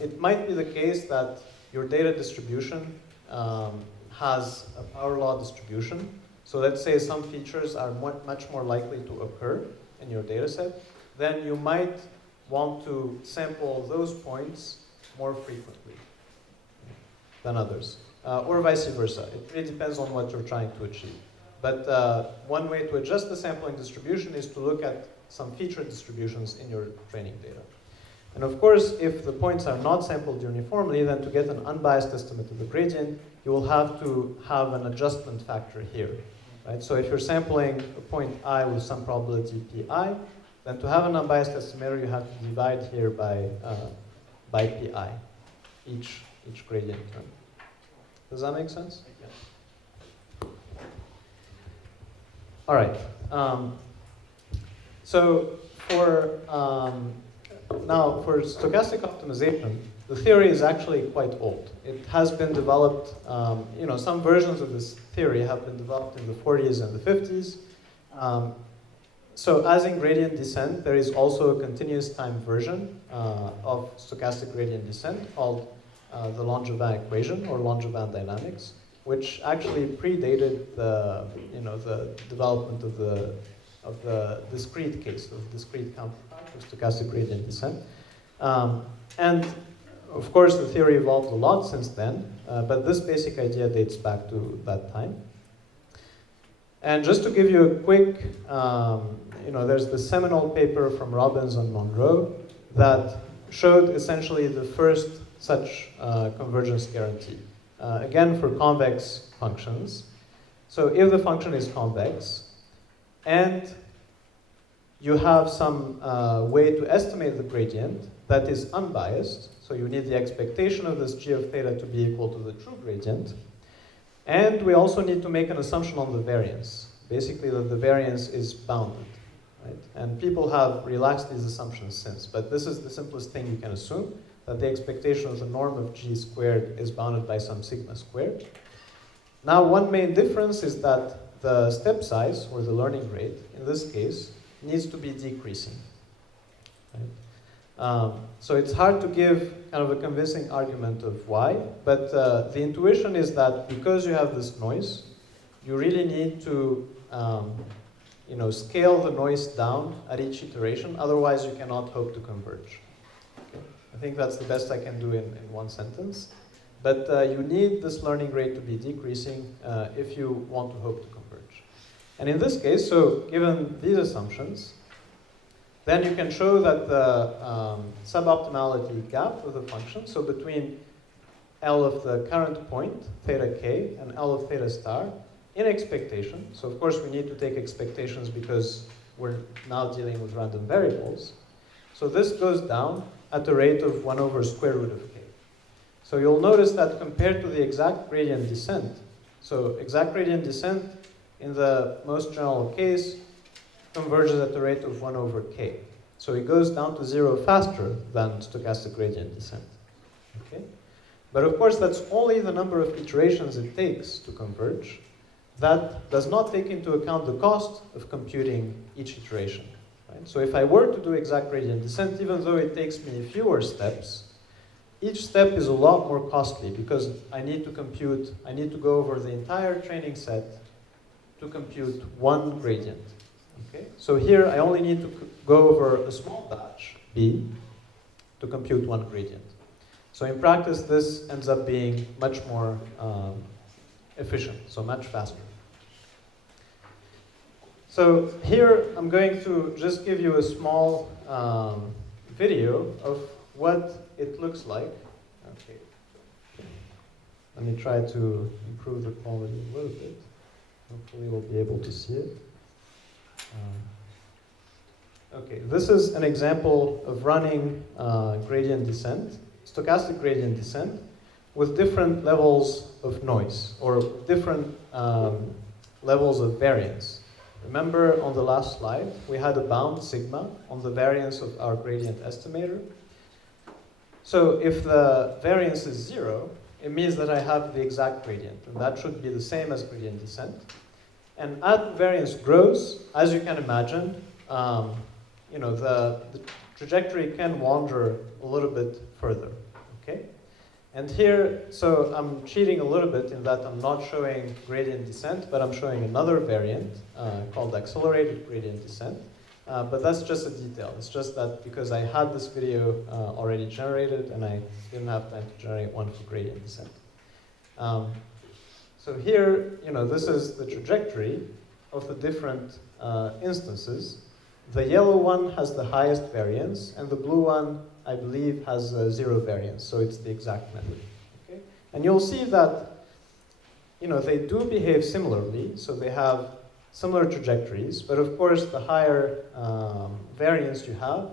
it might be the case that your data distribution has a power law distribution. So let's say some features are much more likely to occur in your data set. Then you might want to sample those points more frequently than others, or vice versa. It really depends on what you're trying to achieve. But one way to adjust the sampling distribution is to look at some feature distributions in your training data. And of course, if the points are not sampled uniformly, then to get an unbiased estimate of the gradient, you will have to have an adjustment factor here, right? So if you're sampling a point I with some probability pi, then to have an unbiased estimator, you have to divide here by pi, each gradient term. Does that make sense? Yeah. All right. So now for stochastic optimization, the theory is actually quite old. It has been developed, some versions of this theory have been developed in the 40s and the 50s. So as in gradient descent, there is also a continuous time version of stochastic gradient descent called the Langevin equation or Langevin dynamics, which actually predated the development of the discrete case, of discrete counterpart of stochastic gradient descent. And of course, the theory evolved a lot since then, but this basic idea dates back to that time. And just to give you a quick, there's the seminal paper from Robbins and Monroe that showed essentially the first such convergence guarantee. Again, for convex functions. So if the function is convex, and you have some way to estimate the gradient that is unbiased, so you need the expectation of this g of theta to be equal to the true gradient, and we also need to make an assumption on the variance, basically that the variance is bounded, right? And people have relaxed these assumptions since, but this is the simplest thing you can assume, that the expectation of the norm of g squared is bounded by some sigma squared. Now, one main difference is that the step size, or the learning rate, in this case, needs to be decreasing. Right? So it's hard to give kind of a convincing argument of why, but the intuition is that because you have this noise, you really need to scale the noise down at each iteration, otherwise you cannot hope to converge. Okay? I think that's the best I can do in one sentence. But you need this learning rate to be decreasing if you want to hope to converge. And in this case, so given these assumptions, then you can show that the suboptimality gap of the function, so between L of the current point, theta k, and L of theta star, in expectation, so of course we need to take expectations because we're now dealing with random variables. So this goes down at the rate of 1 over square root of k. So you'll notice that compared to the exact gradient descent, so exact gradient descent in the most general case converges at the rate of 1 over k. So it goes down to 0 faster than stochastic gradient descent. Okay? But of course, that's only the number of iterations it takes to converge. That does not take into account the cost of computing each iteration. Right? So if I were to do exact gradient descent, even though it takes me fewer steps, each step is a lot more costly because I need to go over the entire training set to compute one gradient. Okay? So here I only need to go over a small batch, B, to compute one gradient. So in practice, this ends up being much more efficient, so much faster. So here I'm going to just give you a small video of what it looks like. Okay. Let me try to improve the quality a little bit. Hopefully we'll be able to see it. Okay, this is an example of running gradient descent, stochastic gradient descent, with different levels of noise, or different levels of variance. Remember on the last slide, we had a bound sigma on the variance of our gradient estimator. So if the variance is 0, it means that I have the exact gradient, and that should be the same as gradient descent. And as the variance grows, as you can imagine, the trajectory can wander a little bit further, okay? And here, so I'm cheating a little bit in that I'm not showing gradient descent, but I'm showing another variant called accelerated gradient descent. But that's just a detail. It's just that because I had this video already generated and I didn't have time to generate one for gradient descent. So here, this is the trajectory of the different instances. The yellow one has the highest variance, and the blue one, I believe, has 0 variance, so it's the exact method. Okay? And you'll see that they do behave similarly, so they have similar trajectories, but of course the higher variance you have,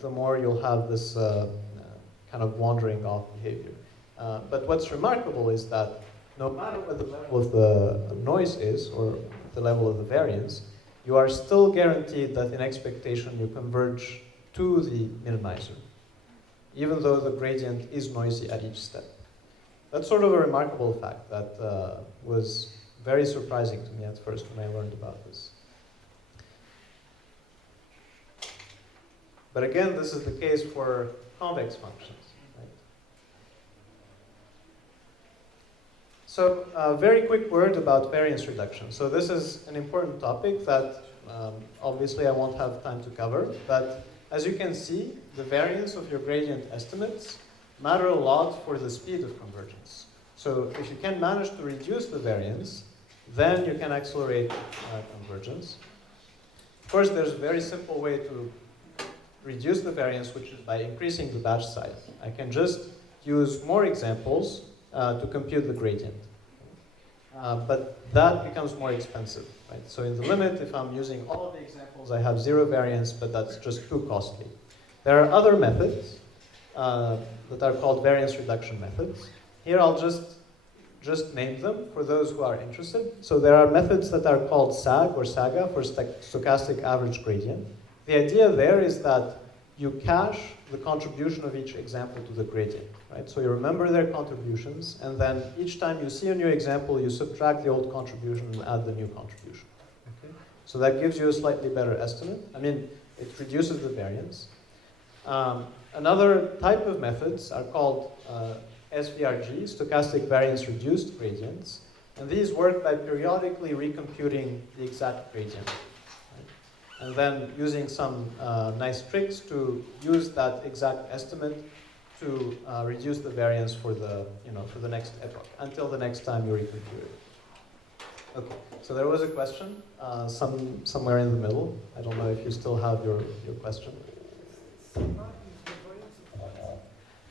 the more you'll have this kind of wandering off behavior. But what's remarkable is that no matter what the level of the noise is, or the level of the variance, you are still guaranteed that in expectation you converge to the minimizer, even though the gradient is noisy at each step. That's sort of a remarkable fact that was very surprising to me at first when I learned about this. But again, this is the case for convex functions. Right? So a very quick word about variance reduction. So this is an important topic that obviously I won't have time to cover, but as you can see, the variance of your gradient estimates matter a lot for the speed of convergence. So if you can manage to reduce the variance, then you can accelerate convergence. Of course, there's a very simple way to reduce the variance, which is by increasing the batch size. I can just use more examples to compute the gradient. But that becomes more expensive, right? So in the limit, if I'm using all of the examples, I have 0 variance, but that's just too costly. There are other methods that are called variance reduction methods. Here I'll just name them for those who are interested. So there are methods that are called SAG or SAGA for stochastic average gradient. The idea there is that you cache the contribution of each example to the gradient, right? So you remember their contributions, and then each time you see a new example, you subtract the old contribution and add the new contribution. Okay? So that gives you a slightly better estimate. I mean, it reduces the variance. Another type of methods are called SVRG, stochastic variance reduced gradients, and these work by periodically recomputing the exact gradient, right? And then using some nice tricks to use that exact estimate to reduce the variance for the next epoch until the next time you recompute it. Okay, so there was a question somewhere in the middle. I don't know if you still have your question.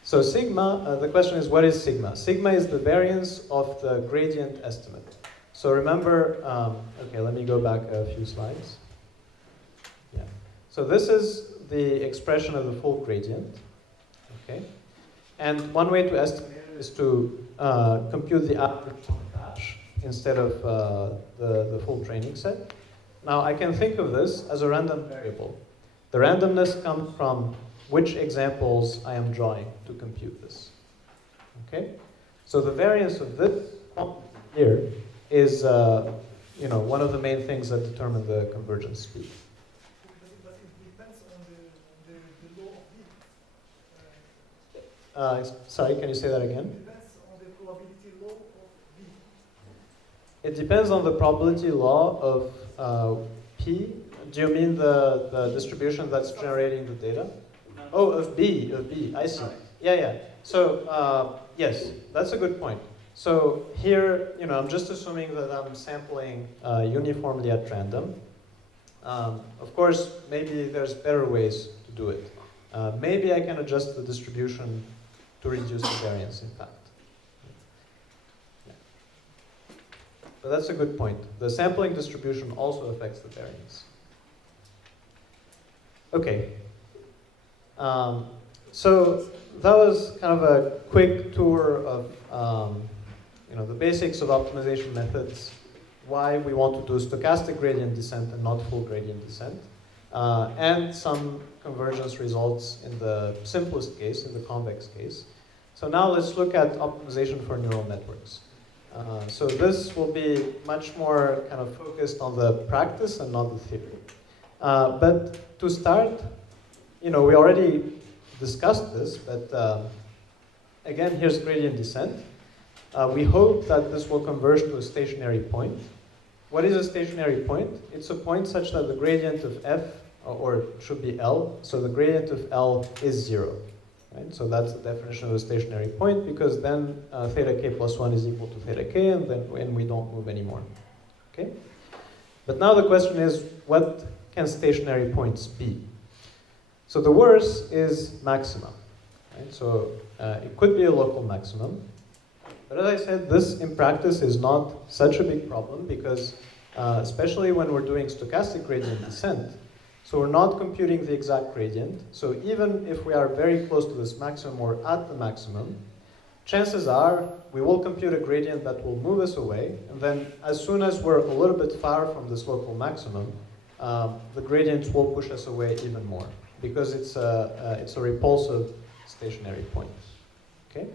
So sigma, the question is, what is sigma? Sigma is the variance of the gradient estimate. So remember, okay, let me go back a few slides. Yeah. So this is the expression of the full gradient, okay? And one way to estimate it is to compute the average on the batch instead of the full training set. Now I can think of this as a random variable. The randomness comes from which examples I am drawing to compute this. Okay? So the variance of this quantity here is one of the main things that determine the convergence speed. But it depends on the law of V. Sorry, can you say that again? It depends on the probability law of V. It depends on the probability law of P. Do you mean the distribution that's generating the data? Oh, of B, I see. Yeah. So, yes, that's a good point. So here, I'm just assuming that I'm sampling uniformly at random. Of course, maybe there's better ways to do it. Maybe I can adjust the distribution to reduce the variance, in fact. But that's a good point. The sampling distribution also affects the variance. Okay. So that was kind of a quick tour of the basics of optimization methods, why we want to do stochastic gradient descent and not full gradient descent, and some convergence results in the simplest case, in the convex case. So now let's look at optimization for neural networks. So this will be much more kind of focused on the practice and not the theory. But to start, we already discussed this, but again, here's gradient descent. We hope that this will converge to a stationary point. What is a stationary point? It's a point such that the gradient of f, or it should be L, so the gradient of L is 0. Right? So that's the definition of a stationary point, because then theta k plus 1 is equal to theta k, and we don't move anymore. Okay? But now the question is, what can stationary points be? So the worst is maxima. Right? So it could be a local maximum. But as I said, this in practice is not such a big problem because especially when we're doing stochastic gradient descent, so we're not computing the exact gradient. So even if we are very close to this maximum or at the maximum, chances are we will compute a gradient that will move us away. And then as soon as we're a little bit far from this local maximum, the gradients will push us away even more because it's a repulsive stationary point. Okay?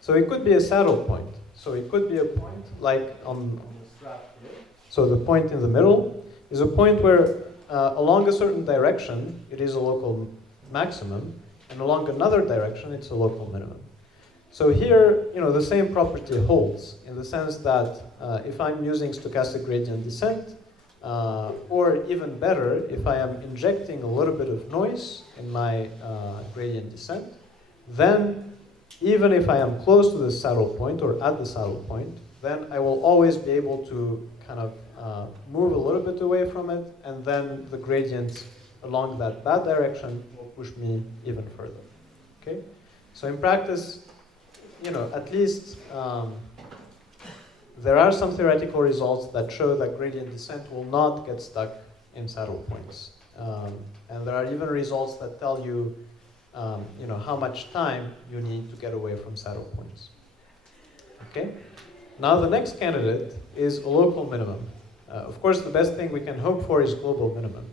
So it could be a saddle point. So it could be a point like on this graph here. So the point in the middle is a point where along a certain direction it is a local maximum, and along another direction it's a local minimum. So here, the same property holds in the sense that if I'm using stochastic gradient descent, or even better, if I am injecting a little bit of noise in my gradient descent, then even if I am close to the saddle point or at the saddle point, then I will always be able to kind of move a little bit away from it, and then the gradient along that bad direction will push me even further. Okay? So in practice, at least there are some theoretical results that show that gradient descent will not get stuck in saddle points. And there are even results that tell you how much time you need to get away from saddle points. Okay? Now the next candidate is a local minimum. Of course, the best thing we can hope for is global minimum.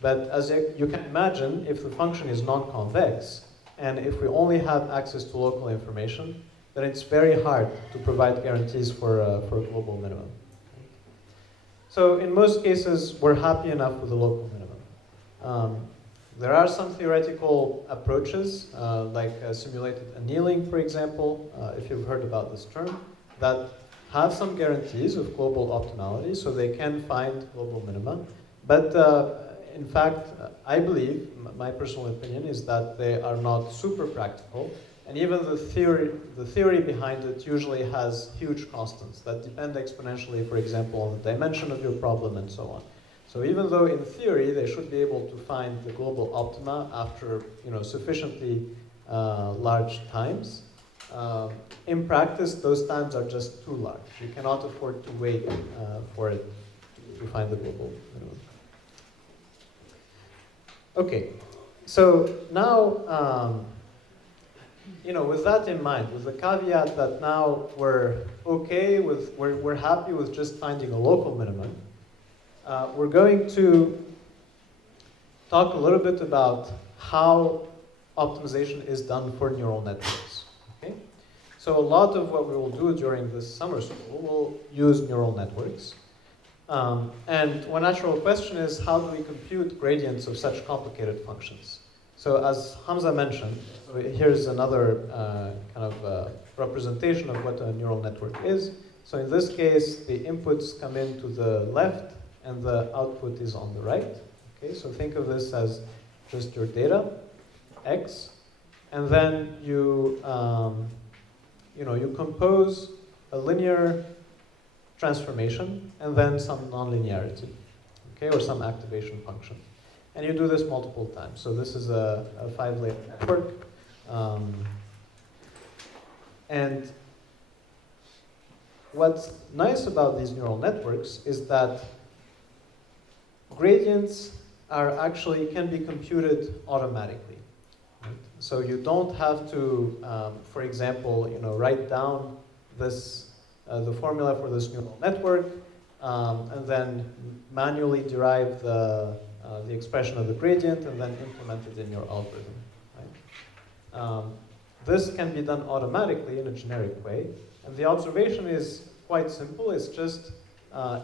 But as you can imagine, if the function is non-convex, and if we only have access to local information, then it's very hard to provide guarantees for a global minimum. So in most cases, we're happy enough with a local minimum. There are some theoretical approaches, like simulated annealing, for example, if you've heard about this term, that have some guarantees of global optimality, so they can find global minima. But in fact, I believe, my personal opinion is that they are not super practical, and even the theory behind it usually has huge constants that depend exponentially, for example, on the dimension of your problem and so on. So even though in theory they should be able to find the global optima after sufficiently large times, in practice those times are just too large. You cannot afford to wait for it to find the global minimum. Okay, so now with that in mind, with the caveat that now we're okay with, we're happy with just finding a local minimum, we're going to talk a little bit about how optimization is done for neural networks. Okay? So a lot of what we will do during this summer school will use neural networks. And one natural question is, how do we compute gradients of such complicated functions? So as Hamza mentioned, here's another kind of representation of what a neural network is. So in this case, the inputs come in to the left and the output is on the right. Okay, so think of this as just your data, x, and then you compose a linear transformation and then some nonlinearity, okay, or some activation function. And you do this multiple times. So this is a 5-layer network. And what's nice about these neural networks is that gradients can be computed automatically. Right? So you don't have to, for example, write down this the formula for this neural network and then manually derive the expression of the gradient and then implement it in your algorithm. Right? This can be done automatically in a generic way, and the observation is quite simple. It's just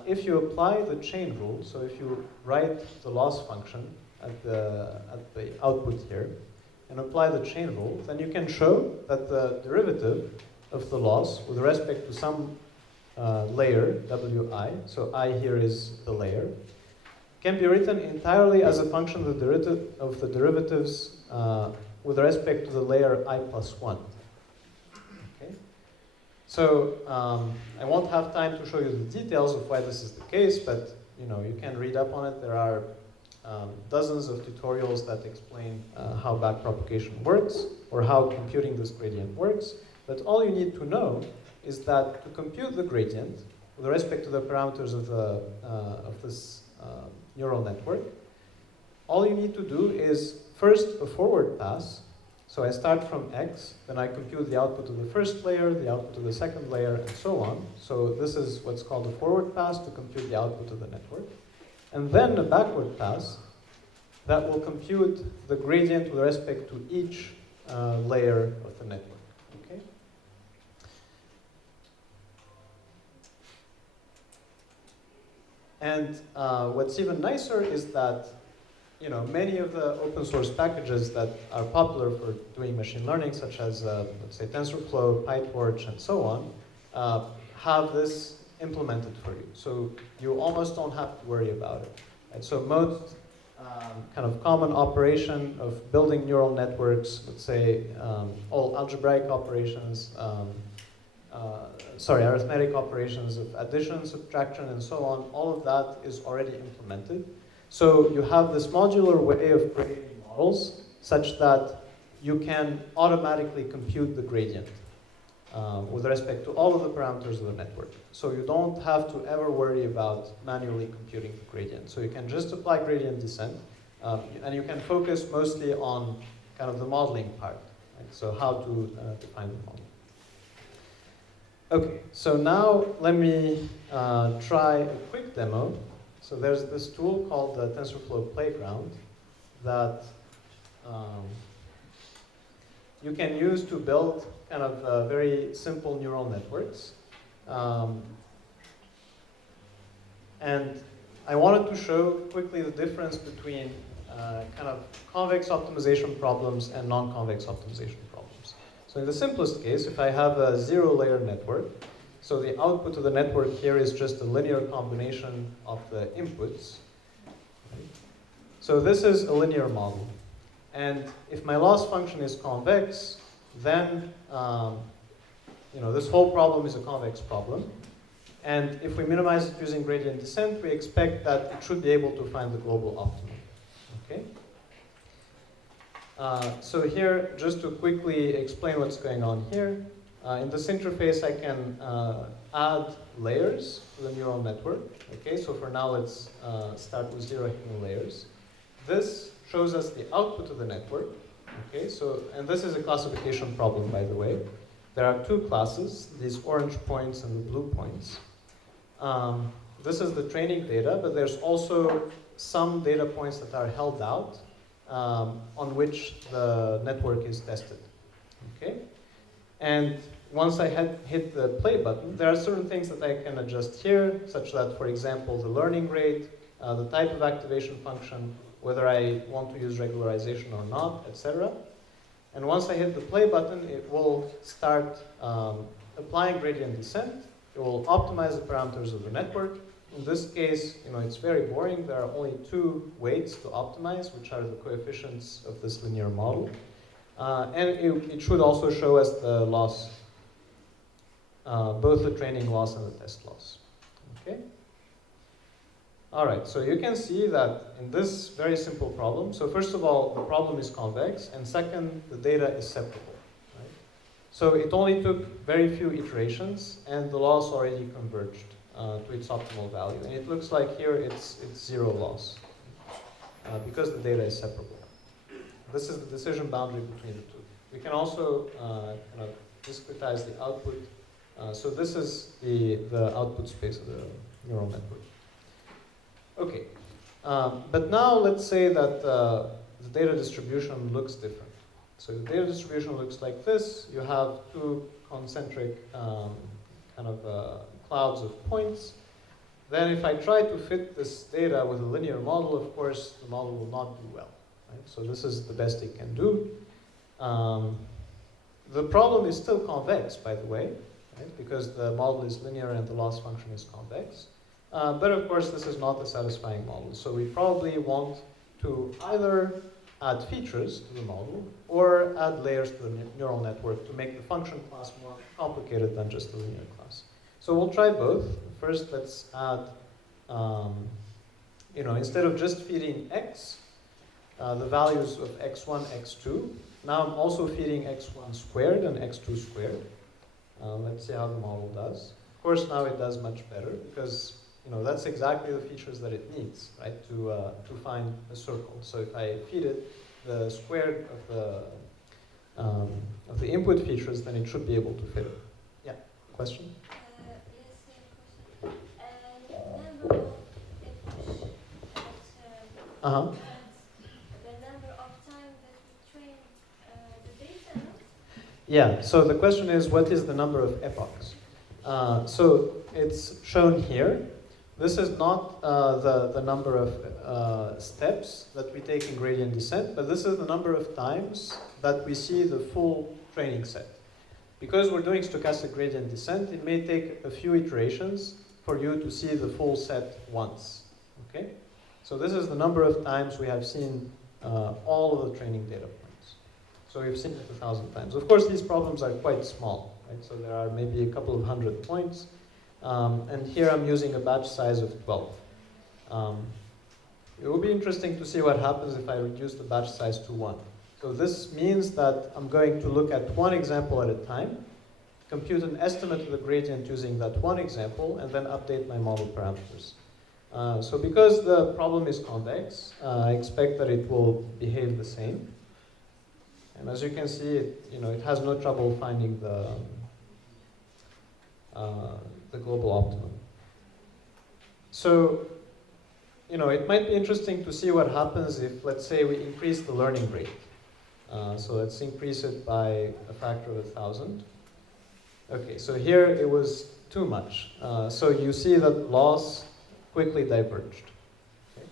if you apply the chain rule, so if you write the loss function at the output here, and apply the chain rule, then you can show that the derivative of the loss with respect to some layer, wi, so I here is the layer, can be written entirely as a function of the derivatives with respect to the layer I plus 1. Okay? So I won't have time to show you the details of why this is the case, but you can read up on it. There are dozens of tutorials that explain how backpropagation works or how computing this gradient works. But all you need to know is that to compute the gradient with respect to the parameters of this neural network, all you need to do is first a forward pass. So I start from x, then I compute the output of the first layer, the output of the second layer, and so on. So this is what's called a forward pass to compute the output of the network. And then a backward pass that will compute the gradient with respect to each layer of the network. Okay? And what's even nicer is that many of the open source packages that are popular for doing machine learning, such as let's say TensorFlow, PyTorch, and so on, have this implemented for you. So you almost don't have to worry about it. And so most kind of common operation of building neural networks, let's say all algebraic operations, arithmetic operations of addition, subtraction, and so on, all of that is already implemented. So you have this modular way of creating models such that you can automatically compute the gradient with respect to all of the parameters of the network. So you don't have to ever worry about manually computing the gradient. So you can just apply gradient descent, and you can focus mostly on kind of the modeling part. Right? So how to define the model. Okay, so now let me try a quick demo. So there's this tool called the TensorFlow Playground that you can use to build kind of very simple neural networks. And I wanted to show quickly the difference between kind of convex optimization problems and non-convex optimization problems. So in the simplest case, if I have a zero-layer network, so the output of the network here is just a linear combination of the inputs. So this is a linear model. And if my loss function is convex, then this whole problem is a convex problem. And if we minimize it using gradient descent, we expect that it should be able to find the global optimum. Okay? So here, just to quickly explain what's going on here, in this interface, I can add layers to the neural network. Okay, so for now, let's start with 0 hidden layers. This shows us the output of the network. Okay, so, and this is a classification problem, by the way. There are two classes, these orange points and the blue points. This is the training data, but there's also some data points that are held out on which the network is tested. Okay, and once I hit the play button, there are certain things that I can adjust here, such that, for example, the learning rate, the type of activation function, whether I want to use regularization or not, etc. And once I hit the play button, it will start applying gradient descent. It will optimize the parameters of the network. In this case, it's very boring. There are only two weights to optimize, which are the coefficients of this linear model. And it should also show us the loss, both the training loss and the test loss. Okay? All right, so you can see that in this very simple problem, so first of all, the problem is convex, and second, the data is separable. Right? So it only took very few iterations, and the loss already converged to its optimal value. And it looks like here it's zero loss because the data is separable. This is the decision boundary between the two. We can also kind of discretize the output. So this is the output space of the neural network. Okay, but now let's say that the data distribution looks different. So the data distribution looks like this. You have two concentric kind of clouds of points. Then if I try to fit this data with a linear model, of course, the model will not do well. Right? So this is the best it can do. The problem is still convex, by the way, right? Because the model is linear and the loss function is convex. But of course, this is not a satisfying model. So we probably want to either add features to the model or add layers to the neural network to make the function class more complicated than just a linear class. So we'll try both. First, let's add, instead of just feeding x, the values of x1, x2, now I'm also feeding x1 squared and x2 squared. Let's see how the model does. Of course, now it does much better because that's exactly the features that it needs, right, to find a circle. So if I feed it the squared of the input features, then it should be able to fit it. Yeah, question? Yes, question. Number of epochs Uh huh. the number of times that we train the data. Yeah. So the question is, what is the number of epochs? So it's shown here. This is not the number of steps that we take in gradient descent, but this is the number of times that we see the full training set. Because we're doing stochastic gradient descent, it may take a few iterations for you to see the full set once. Okay? So this is the number of times we have seen all of the training data points. So we've seen it 1,000 times. Of course, these problems are quite small, right? So there are maybe a couple of hundred points. And here I'm using a batch size of 12. It would be interesting to see what happens if I reduce the batch size to 1. So this means that I'm going to look at one example at a time, compute an estimate of the gradient using that one example, and then update my model parameters. So because the problem is convex, I expect that it will behave the same. And as you can see, it has no trouble finding the global optimum. So, it might be interesting to see what happens if, let's say, we increase the learning rate. So let's increase it by a factor of 1,000. Okay, so here it was too much. So you see that loss quickly diverged. Okay?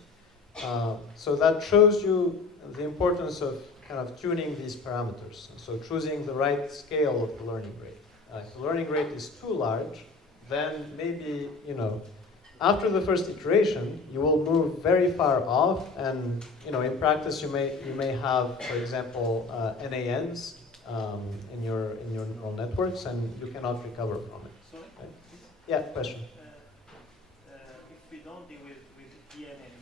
So that shows you the importance of kind of tuning these parameters. So choosing the right scale of the learning rate. If the learning rate is too large, then maybe, after the first iteration, you will move very far off, and in practice you may have, for example, NANs in your neural networks, and you cannot recover from it. So, right? Yeah, question. If we don't deal with ENN,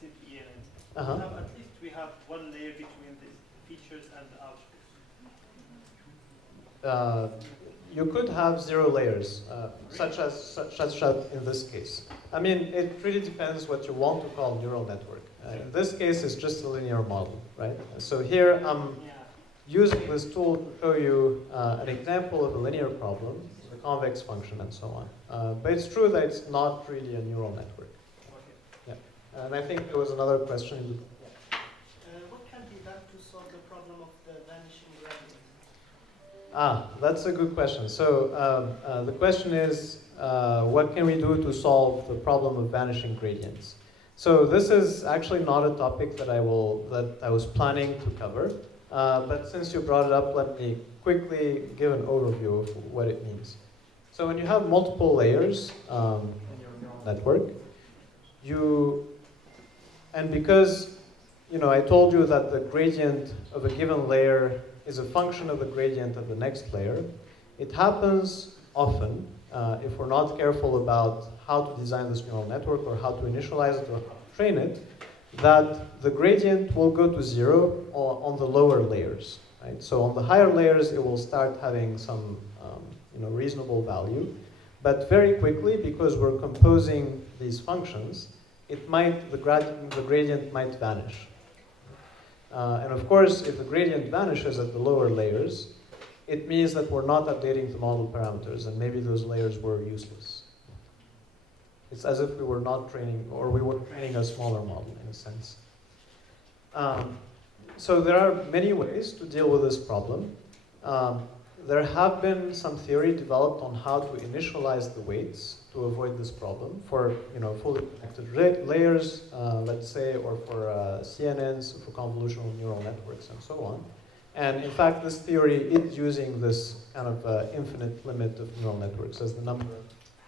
simply ENN, Uh-huh. at least we have one layer between the features and the outputs. You could have 0 layers, such as in this case. I mean, it really depends what you want to call neural network. In this case, it's just a linear model, right? So here I'm using this tool to show you an example of a linear problem, the convex function and so on. But it's true that it's not really a neural network. Okay. Yeah. And I think there was another question. What can be done to solve the problem of the vanishing gradients? That's a good question. So the question is, what can we do to solve the problem of vanishing gradients? So this is actually not a topic that I was planning to cover, but since you brought it up, let me quickly give an overview of what it means. So when you have multiple layers in your neural network, and because I told you that the gradient of a given layer is a function of the gradient of the next layer, it happens often, if we're not careful about how to design this neural network or how to initialize it or how to train it, that the gradient will go to 0 on the lower layers. right? So on the higher layers, it will start having some reasonable value. But very quickly, because we're composing these functions, the gradient might vanish. And of course, if the gradient vanishes at the lower layers, it means that we're not updating the model parameters, and maybe those layers were useless. It's as if we were not training, or we were training a smaller model in a sense. So there are many ways to deal with this problem. There have been some theory developed on how to initialize the weights to avoid this problem for fully connected layers, let's say, or for CNNs, for convolutional neural networks, and so on. And in fact, this theory is using this kind of infinite limit of neural networks as the number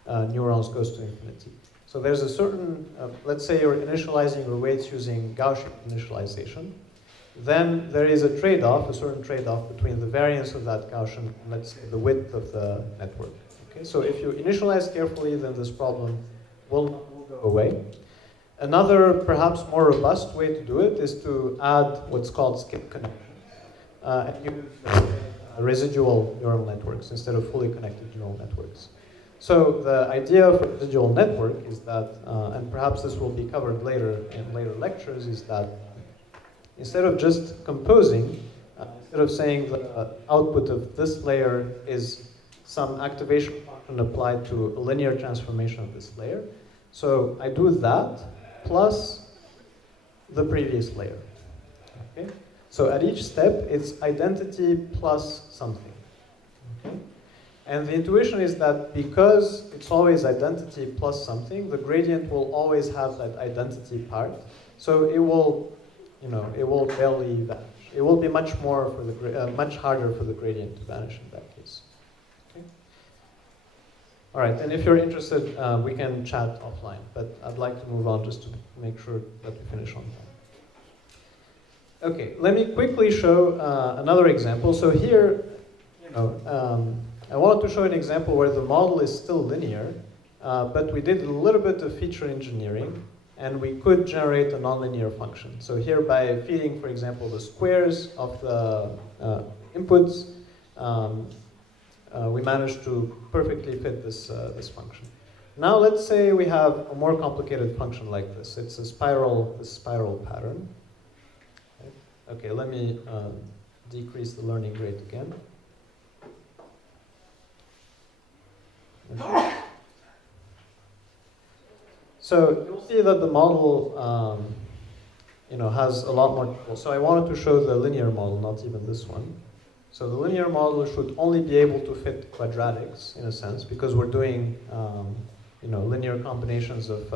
of neurons goes to infinity. So there's a certain, let's say you're initializing your weights using Gaussian initialization. Then there is a trade-off, a certain trade-off between the variance of that Gaussian and, let's say, the width of the network. Okay? So if you initialize carefully, then this problem will go away. Another, perhaps more robust way to do it is to add what's called skip connections. And use residual neural networks instead of fully connected neural networks. So the idea of a residual network is that, and perhaps this will be covered later in later lectures, is that instead of just composing, instead of saying the output of this layer is some activation function applied to a linear transformation of this layer, so I do that plus the previous layer. Okay? So at each step, it's identity plus something. Okay? And the intuition is that because it's always identity plus something, the gradient will always have that identity part. So it will, it will barely vanish. It will be much more for the much harder for the gradient to vanish in that case. Okay? All right, and if you're interested, we can chat offline. But I'd like to move on just to make sure that we finish on time. Okay, let me quickly show another example. So here, I wanted to show an example where the model is still linear, but we did a little bit of feature engineering, and we could generate a nonlinear function. So here, by feeding, for example, the squares of the inputs, we managed to perfectly fit this function. Now let's say we have a more complicated function like this. It's a spiral pattern. Okay, let me decrease the learning rate again. Okay. So you'll see that the model, has a lot more. So I wanted to show the linear model, not even this one. So the linear model should only be able to fit quadratics in a sense, because we're doing, linear combinations of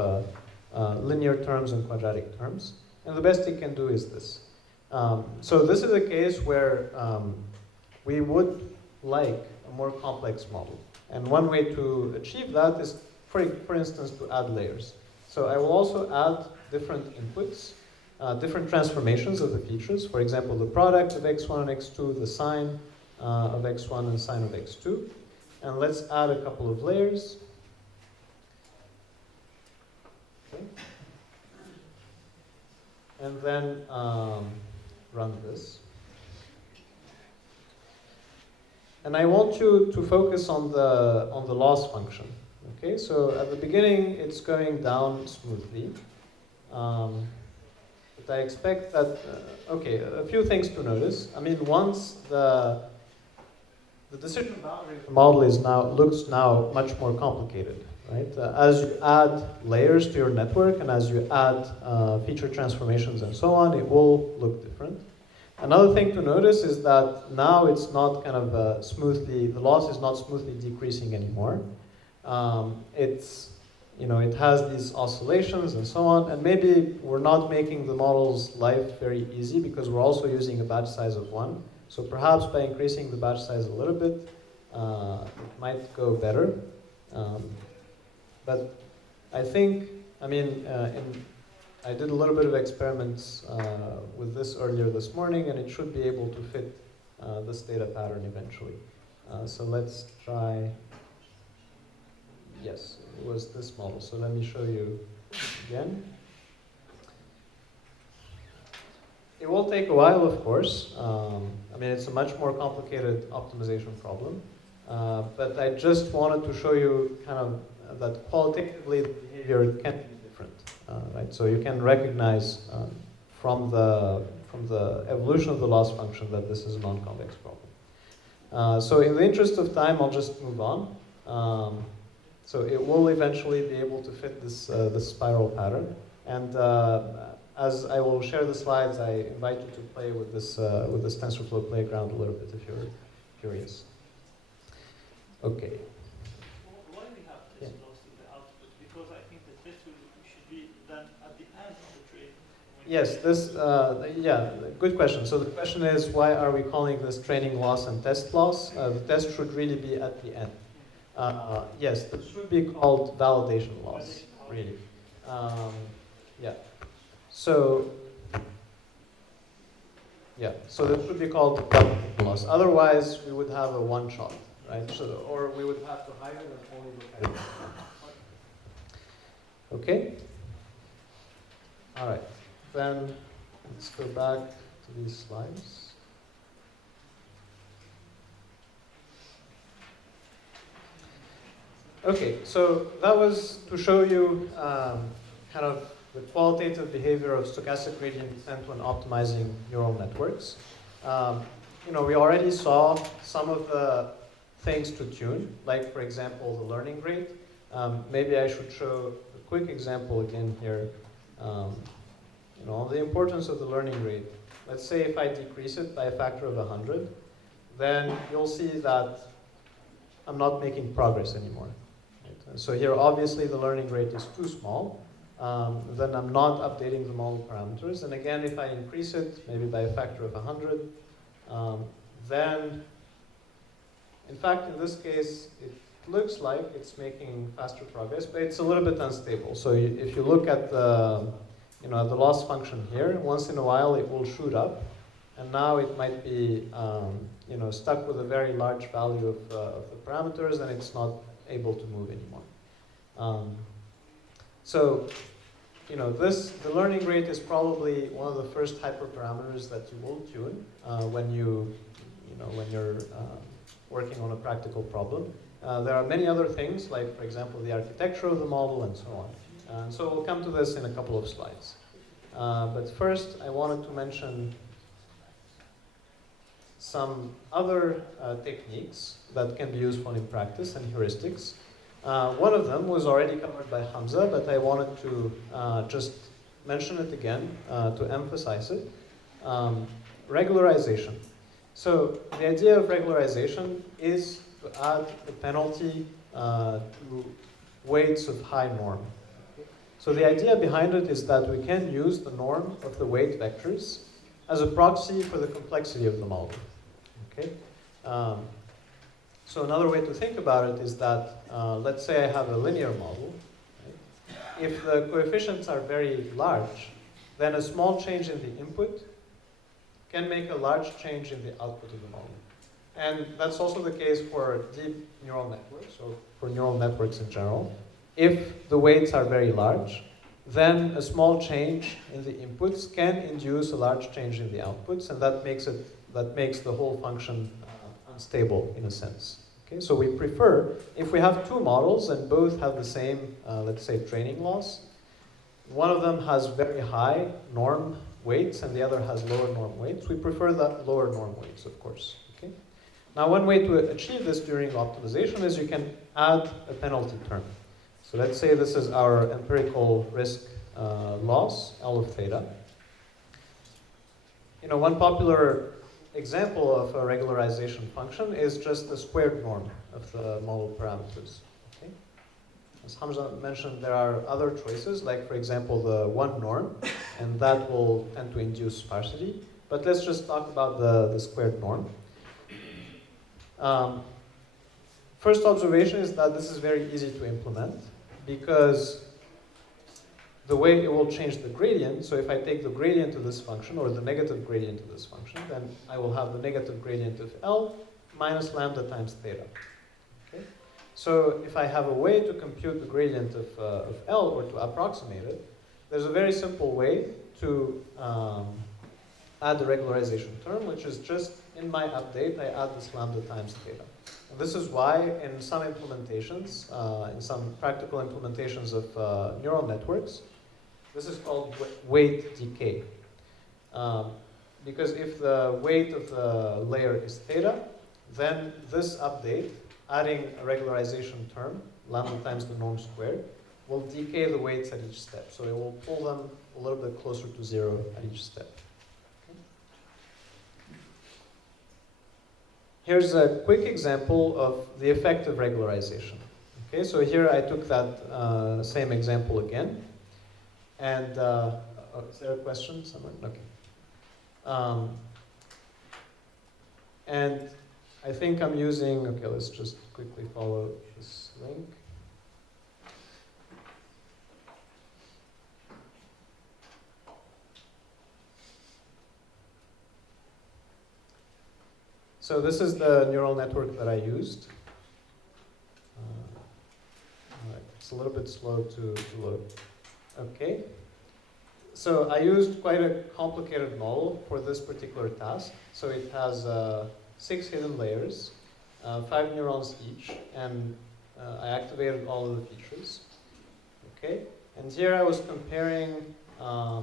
linear terms and quadratic terms. And the best it can do is this. So this is a case where we would like a more complex model. And one way to achieve that is, for instance, to add layers. So I will also add different inputs, different transformations of the features. For example, the product of x1 and x2, the sine of x1 and sine of x2. And let's add a couple of layers. Okay. And then run this. And I want you to focus on the loss function. Okay, so at the beginning it's going down smoothly. But I expect that, a few things to notice. I mean, once the decision boundary model looks now much more complicated, right? As you add layers to your network and as you add feature transformations and so on, it will look different. Another thing to notice is that now it's not kind of the loss is not smoothly decreasing anymore. It has these oscillations and so on, and maybe we're not making the model's life very easy because we're also using a batch size of 1. So perhaps by increasing the batch size a little bit, it might go better. But I think, I did a little bit of experiments with this earlier this morning, and it should be able to fit this data pattern eventually. So let's try. Yes, it was this model. So let me show you again. It will take a while, of course. I mean, it's a much more complicated optimization problem. But I just wanted to show you kind of that qualitatively the behavior can be different, right? So you can recognize from the evolution of the loss function that this is a non-convex problem. So in the interest of time, I'll just move on. So it will eventually be able to fit this, this spiral pattern. And as I will share the slides, I invite you to play with this TensorFlow playground a little bit if you're curious. Okay. Why we have this loss in the output? Because I think that this should be done at the end of the training. Yes, this, yeah, good question. So the question is, why are we calling this training loss and test loss? The test should really be at the end. Yes, this should be called validation loss, really. Yeah. So, yeah, so that should be called validation loss. Otherwise, we would have a one-shot, right? So, or we would have to hide it and only look at it. Okay? All right. Then let's go back to these slides. Okay, so that was to show you kind of the qualitative behavior of stochastic gradient descent when optimizing neural networks. You know, we already saw some of the things to tune, like for example, the learning rate. Maybe I should show a quick example again here. You know, the importance of the learning rate. Let's say if I decrease it by a factor of 100, then you'll see that I'm not making progress anymore. Right? So here, obviously, the learning rate is too small. Then I'm not updating the model parameters. And again, if I increase it, maybe by a factor of 100, then, in fact, in this case, it looks like it's making faster progress, but it's a little bit unstable. So if you look at the, you know, the loss function here, once in a while it will shoot up, and now it might be, you know, stuck with a very large value of the parameters, and it's not able to move anymore. So, you know, the learning rate is probably one of the first hyperparameters that you will tune when when you're working on a practical problem. There are many other things, like, for example, the architecture of the model and so on. So we'll come to this in a couple of slides. But first, I wanted to mention some other techniques that can be useful in practice and heuristics. One of them was already covered by Hamza, but I wanted to just mention it again to emphasize it. Regularization. So the idea of regularization is to add a penalty to weights of high norm. So the idea behind it is that we can use the norm of the weight vectors as a proxy for the complexity of the model. Okay? So another way to think about it is that, let's say I have a linear model. Right? If the coefficients are very large, then a small change in the input can make a large change in the output of the model. And that's also the case for deep neural networks, or for neural networks in general. If the weights are very large, then a small change in the inputs can induce a large change in the outputs, and that makes the whole function unstable in a sense. Okay, so we prefer, if we have two models and both have the same, let's say, training loss, one of them has very high norm weights and the other has lower norm weights, we prefer the lower norm weights, of course. Okay? Now, one way to achieve this during optimization is you can add a penalty term. So let's say this is our empirical risk loss, L of theta. You know, one popular example of a regularization function is just the squared norm of the model parameters. Okay? As Hamza mentioned, there are other choices, like, for example, the one norm, and that will tend to induce sparsity. But let's just talk about the squared norm. First observation is that this is very easy to implement, because the way it will change the gradient, so if I take the gradient of this function, or the negative gradient of this function, then I will have the negative gradient of L minus lambda times theta. Okay? So if I have a way to compute the gradient of L, or to approximate it, there's a very simple way to add the regularization term, which is just in my update, I add this lambda times theta. And this is why in some implementations, in some practical implementations of neural networks, this is called weight decay. Because if the weight of the layer is theta, then this update, adding a regularization term, lambda times the norm squared, will decay the weights at each step. So it will pull them a little bit closer to zero at each step. Here's a quick example of the effect of regularization. Okay, so here I took that same example again. And is there a question somewhere? Okay. And I think I'm using, okay, let's just quickly follow this link. So this is the neural network that I used. It's a little bit slow to load. Okay. So I used quite a complicated model for this particular task. So it has 6 hidden layers, 5 neurons each, and I activated all of the features. Okay. And here I was comparing the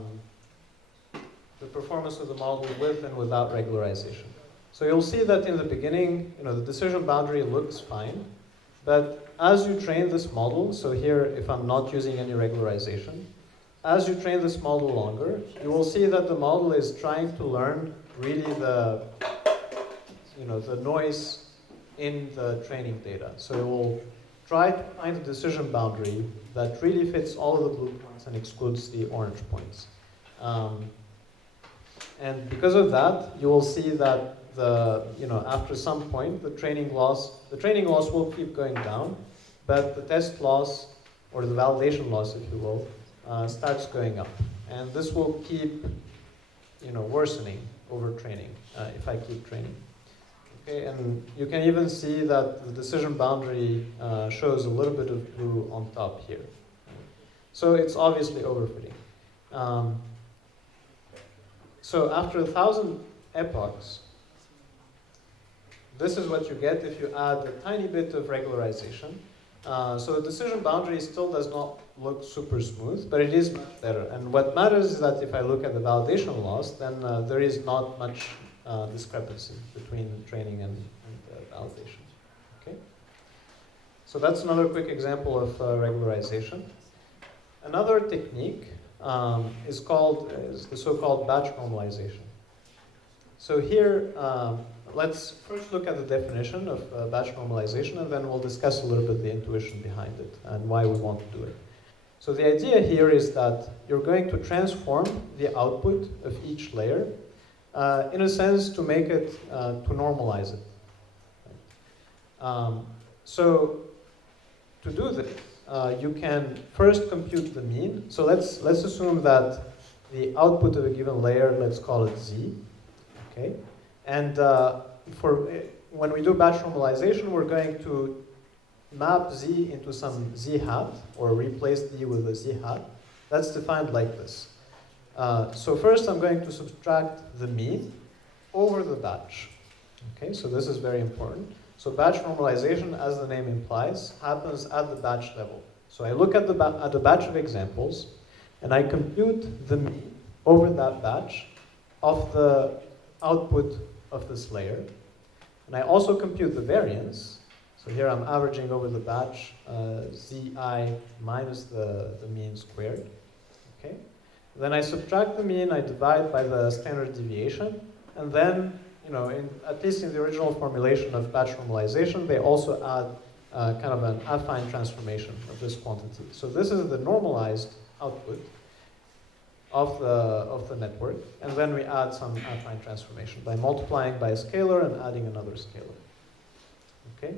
performance of the model with and without regularization. So you'll see that in the beginning, the decision boundary looks fine, but as you train this model, so here if I'm not using any regularization, as you train this model longer, you will see that the model is trying to learn really the noise in the training data. So it will try to find a decision boundary that really fits all of the blue points and excludes the orange points. And because of that, you will see that after some point, the training loss will keep going down, but the test loss, or the validation loss, if you will, starts going up. And this will keep, worsening over training, if I keep training. Okay, and you can even see that the decision boundary shows a little bit of blue on top here. So it's obviously overfitting. So after 1,000 epochs, this is what you get if you add a tiny bit of regularization. So the decision boundary still does not look super smooth, but it is much better. And what matters is that if I look at the validation loss, then there is not much discrepancy between training and validation. Okay? So that's another quick example of regularization. Another technique is the so-called batch normalization. So here, let's first look at the definition of batch normalization, and then we'll discuss a little bit the intuition behind it and why we want to do it. So the idea here is that you're going to transform the output of each layer in a sense to make it, to normalize it. So to do this, you can first compute the mean. So let's assume that the output of a given layer, let's call it Z. Okay, and when we do batch normalization, we're going to map Z into some Z hat, or replace D with a Z hat. That's defined like this. So first I'm going to subtract the mean over the batch. Okay, so this is very important. So batch normalization, as the name implies, happens at the batch level. So I look at a batch of examples, and I compute the mean over that batch of the output of this layer. And I also compute the variance. So here I'm averaging over the batch Zi minus the mean squared. Okay. Then I subtract the mean, I divide by the standard deviation, and then, at least in the original formulation of batch normalization, they also add kind of an affine transformation of this quantity. So this is the normalized output of the network, and then we add some affine transformation by multiplying by a scalar and adding another scalar. Okay?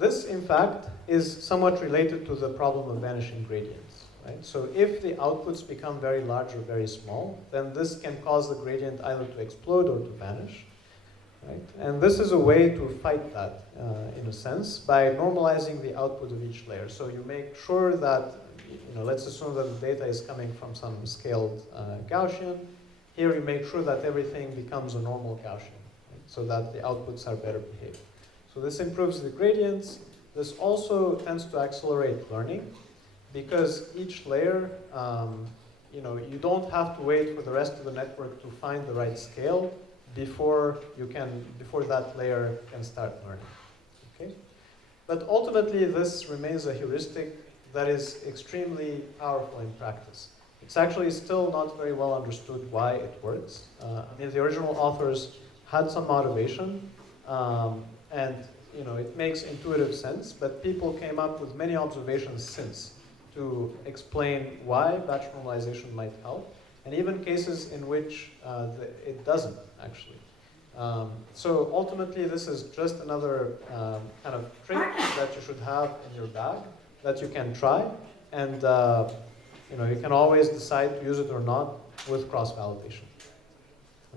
This, in fact, is somewhat related to the problem of vanishing gradients. Right? So if the outputs become very large or very small, then this can cause the gradient either to explode or to vanish. Right? And this is a way to fight that, in a sense, by normalizing the output of each layer. So you make sure that, let's assume that the data is coming from some scaled Gaussian, Here you make sure that everything becomes a normal Gaussian, right? So that the outputs are better behaved. So this improves the gradients. This also tends to accelerate learning because each layer, you don't have to wait for the rest of the network to find the right scale before that layer can start learning. Okay? But ultimately, this remains a heuristic that is extremely powerful in practice. It's actually still not very well understood why it works. The original authors had some motivation, and it makes intuitive sense, but people came up with many observations since to explain why batch normalization might help, and even cases in which it doesn't, actually. So ultimately, this is just another kind of trick that you should have in your bag that you can try, and you can always decide to use it or not with cross-validation.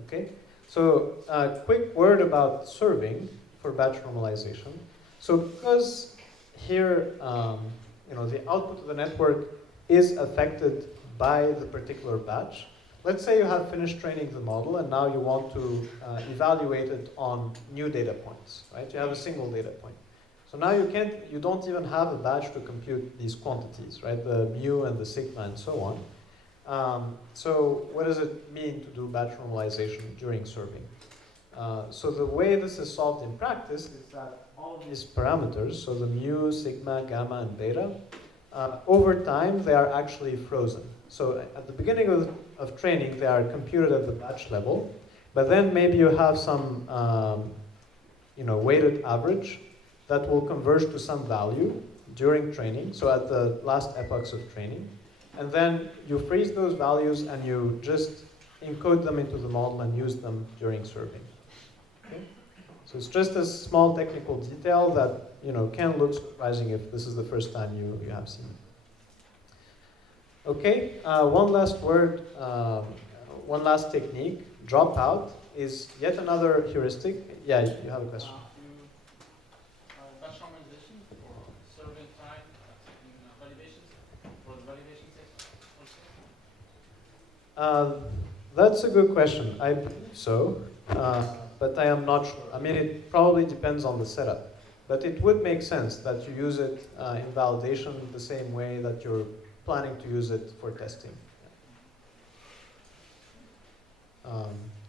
Okay? So a quick word about serving for batch normalization. So because here, the output of the network is affected by the particular batch, let's say you have finished training the model and now you want to evaluate it on new data points, right? You have a single data point. So now you don't even have a batch to compute these quantities, right? The mu and the sigma and so on. So what does it mean to do batch normalization during serving? So the way this is solved in practice is that all of these parameters, so the mu, sigma, gamma, and beta, over time they are actually frozen. So at the beginning of training, they are computed at the batch level, but then maybe you have some weighted average that will converge to some value during training, so at the last epochs of training. And then you freeze those values and you just encode them into the model and use them during serving. Okay? So it's just a small technical detail that can look surprising if this is the first time you have seen it. Okay, one last word, one last technique. Dropout is yet another heuristic. Yeah, you have a question. Batch normalization for serving time in validations for the validation test also? That's a good question. I believe so, but I am not sure. I mean, it probably depends on the setup. But it would make sense that you use it in validation the same way that you're planning to use it for testing.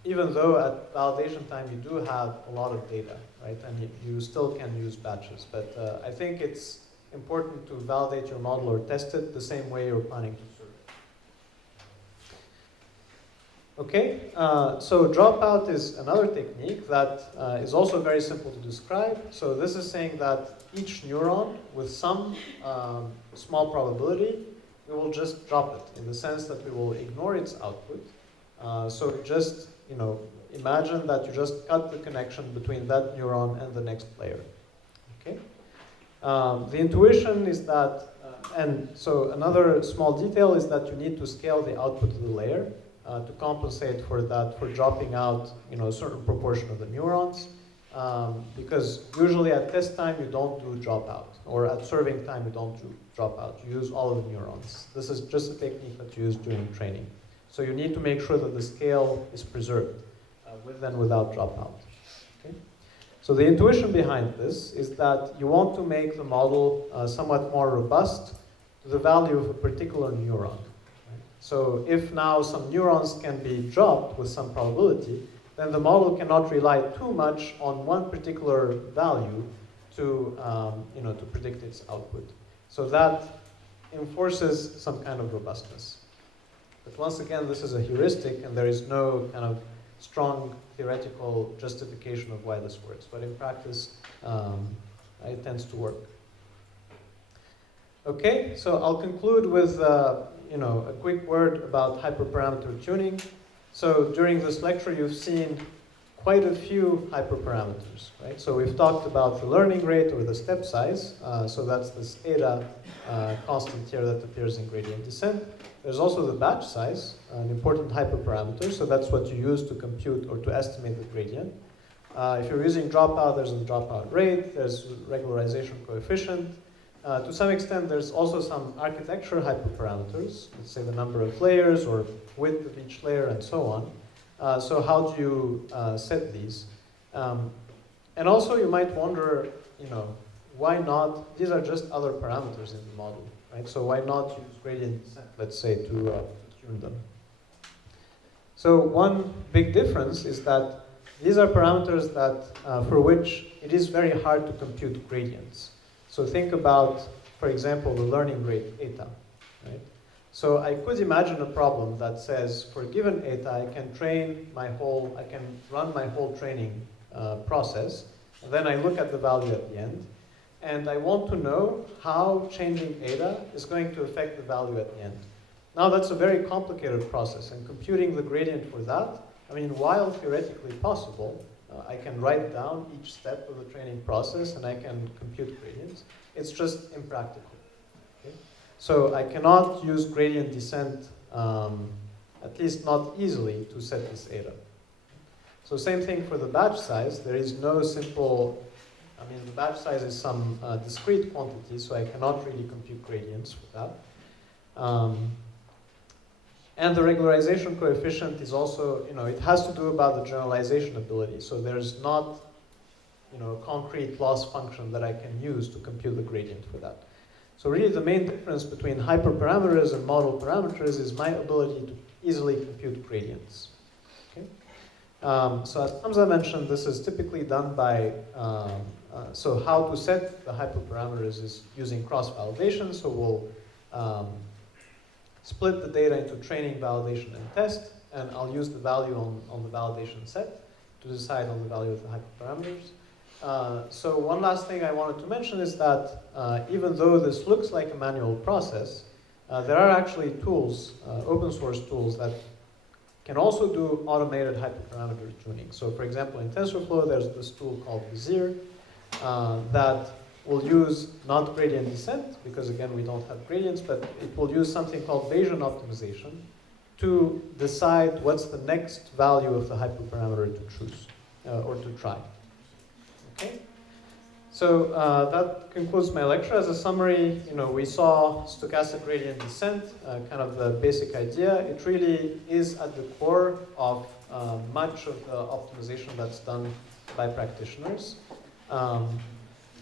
Even though at validation time you do have a lot of data, right? And you still can use batches. But I think it's important to validate your model or test it the same way you're planning to serve it. Okay, so dropout is another technique that is also very simple to describe. So this is saying that each neuron with some small probability, we will just drop it in the sense that we will ignore its output. So just, imagine that you just cut the connection between that neuron and the next layer. Okay? The intuition is that, and so another small detail is that you need to scale the output of the layer to compensate for that, for dropping out, a certain proportion of the neurons. Because usually at test time you don't do dropout, or at serving time you don't do dropout. You use all of the neurons. This is just a technique that you use during training. So you need to make sure that the scale is preserved with and without dropout. Okay? So the intuition behind this is that you want to make the model somewhat more robust to the value of a particular neuron. Right? So if now some neurons can be dropped with some probability, then the model cannot rely too much on one particular value to, to predict its output. So that enforces some kind of robustness. But once again, this is a heuristic, and there is no kind of strong theoretical justification of why this works. But in practice, it tends to work. Okay, so I'll conclude with a quick word about hyperparameter tuning. So during this lecture, you've seen quite a few hyperparameters, right? So we've talked about the learning rate or the step size. So that's this eta constant here that appears in gradient descent. There's also the batch size, an important hyperparameter. So that's what you use to compute or to estimate the gradient. If you're using dropout, there's the dropout rate. There's regularization coefficient. To some extent, there's also some architecture hyperparameters, let's say the number of layers or width of each layer and so on. So how do you set these? And also you might wonder, why not, these are just other parameters in the model, right? So why not use gradient descent, let's say, to tune them? So one big difference is that these are parameters that, for which it is very hard to compute gradients. So think about, for example, the learning rate eta, right? So I could imagine a problem that says, for a given eta, I can run my whole training process, and then I look at the value at the end, and I want to know how changing eta is going to affect the value at the end. Now that's a very complicated process, and computing the gradient for that, while theoretically possible, I can write down each step of the training process and I can compute gradients. It's just impractical. Okay? So I cannot use gradient descent, at least not easily, to set this eta. So same thing for the batch size. There is no simple, the batch size is some discrete quantity, so I cannot really compute gradients for that. And the regularization coefficient is also, it has to do about the generalization ability. So there's not, a concrete loss function that I can use to compute the gradient for that. So really the main difference between hyperparameters and model parameters is my ability to easily compute gradients. Okay? So as Hamza mentioned, this is typically done by, so how to set the hyperparameters is using cross-validation. So we'll split the data into training, validation, and test, and I'll use the value on the validation set to decide on the value of the hyperparameters. So one last thing I wanted to mention is that even though this looks like a manual process, there are actually tools, open source tools, that can also do automated hyperparameter tuning. So for example, in TensorFlow, there's this tool called Vizier that will use not gradient descent, because again, we don't have gradients, but it will use something called Bayesian optimization to decide what's the next value of the hyperparameter to choose, or to try. Okay? So that concludes my lecture. As a summary, we saw stochastic gradient descent, kind of the basic idea. It really is at the core of much of the optimization that's done by practitioners.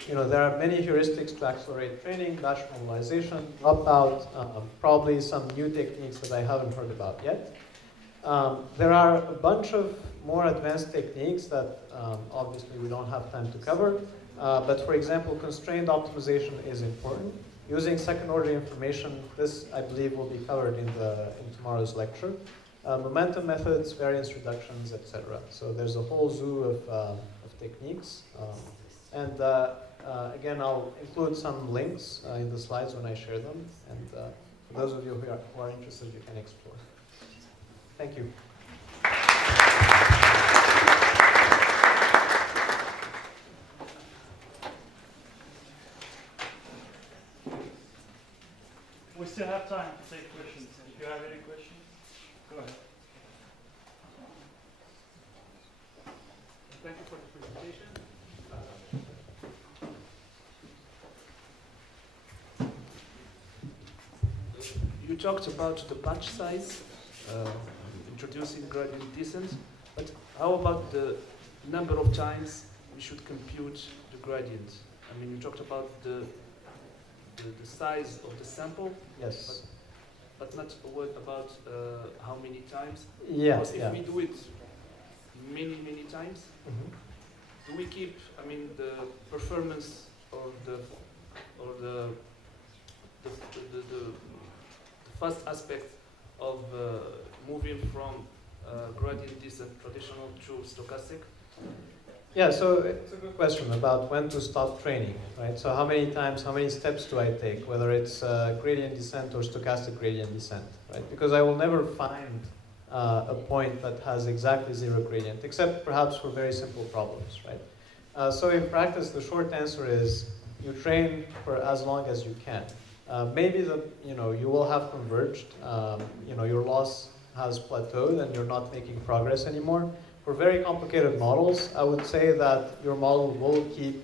There are many heuristics to accelerate training, batch normalization, dropout, probably some new techniques that I haven't heard about yet. There are a bunch of more advanced techniques that obviously we don't have time to cover. But for example, constrained optimization is important. Using second order information, this I believe will be covered in tomorrow's lecture. Momentum methods, variance reductions, etc. So there's a whole zoo of techniques. And again, I'll include some links in the slides when I share them. And for those of you who are interested, you can explore. Thank you. We still have time to take questions. If you have any questions, go ahead. Thank you for the presentation. You talked about the batch size, introducing gradient descent, but how about the number of times we should compute the gradient? You talked about the size of the sample. Yes. But not a word about how many times. Yeah. Because if we do it many times, do we keep, the performance or the first aspect of moving from gradient descent traditional to stochastic? Yeah, so it's a good question about when to stop training, right? So how many times, how many steps do I take, whether it's gradient descent or stochastic gradient descent, right? Because I will never find a point that has exactly zero gradient, except perhaps for very simple problems, right? So in practice, the short answer is you train for as long as you can. Maybe you will have converged, your loss has plateaued and you're not making progress anymore. For very complicated models, I would say that your model will keep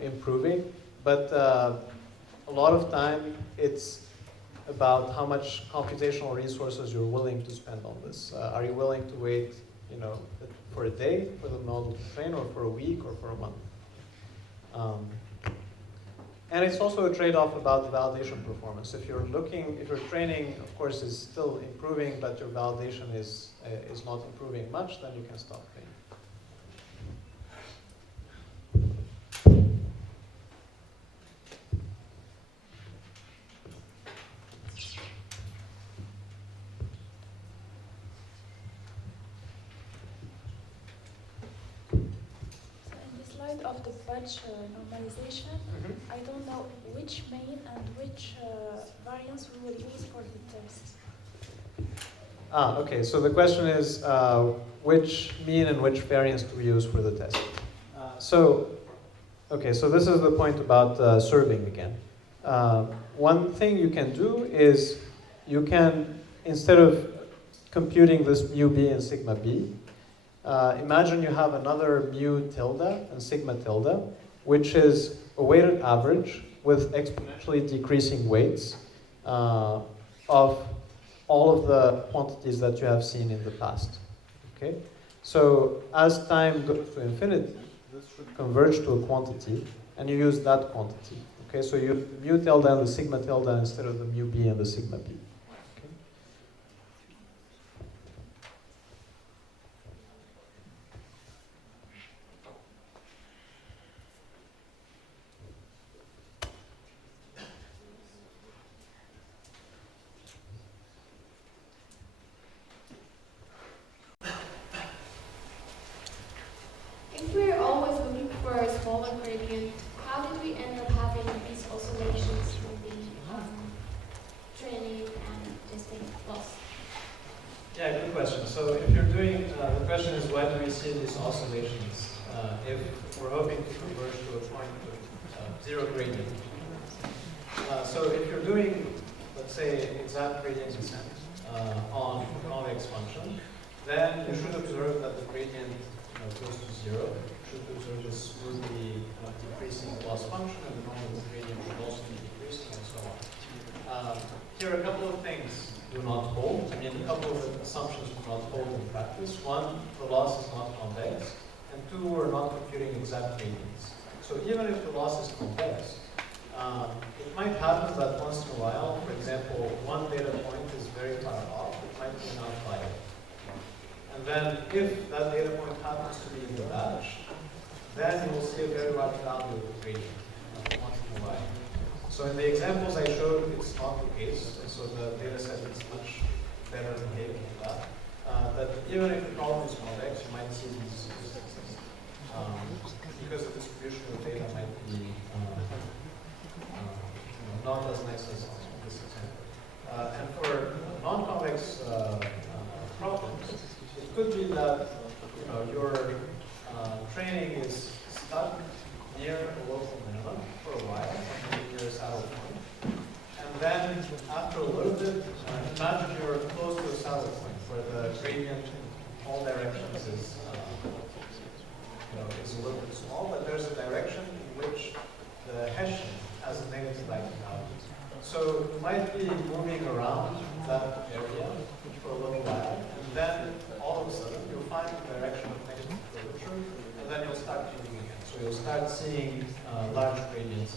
improving. but a lot of time it's about how much computational resources you're willing to spend on this. Are you willing to wait, for a day for the model to train, or for a week, or for a month? And it's also a trade-off about the validation performance. If your training, of course, is still improving, but your validation is not improving much, then you can stop training. Of the batch normalization, I don't know which main and which variance we will use for the test. Okay, so the question is which mean and which variance do we use for the test? So this is the point about serving again. One thing you can do is you can, instead of computing this mu b and sigma b, imagine you have another mu tilde and sigma tilde, which is a weighted average with exponentially decreasing weights of all of the quantities that you have seen in the past. Okay? So as time goes to infinity, this should converge to a quantity, and you use that quantity. Okay? So you use the mu tilde and the sigma tilde instead of the mu b and the sigma b. If we're always looking for a smaller gradient, how did we end up having these oscillations in the training and testing loss? Yeah, good question. So if you're doing, the question is why do we see these oscillations if we're hoping to converge to a point with zero gradient? So if you're doing, let's say, exact gradient descent on a convex function, then you should observe that the gradient goes to zero. You should observe this smoothly decreasing loss function, and the normal gradient should also be decreasing, and so on. Here are a couple of things do not hold. I mean, a couple of assumptions do not hold in practice. One, the loss is not convex, and two, we're not computing exact gradients. So even if the loss is convex, it might happen that once in a while, for example, one data point is very far off, it might be an outlier. And then if that data point happens to be in the batch, then you will see a very large value of the gradient once in a while. So in the examples I showed, it's not the case. So the data set is much better behaving than that. But even if the problem is convex, you might see these statistics. Because the distribution of data might be not as nice as this example. And for non-convex problems, it could be that your training is stuck near a local minimum for a while, maybe near a saddle point. And then after a little bit, imagine you're close to a saddle point where the gradient in all directions is a little bit small, but there's a direction in which the Hessian has a negative eigenvalue. So you might be moving around that area for a little while, and then all of a sudden you'll find the direction of negative curvature, and then you'll start moving again. So you'll start seeing large gradients.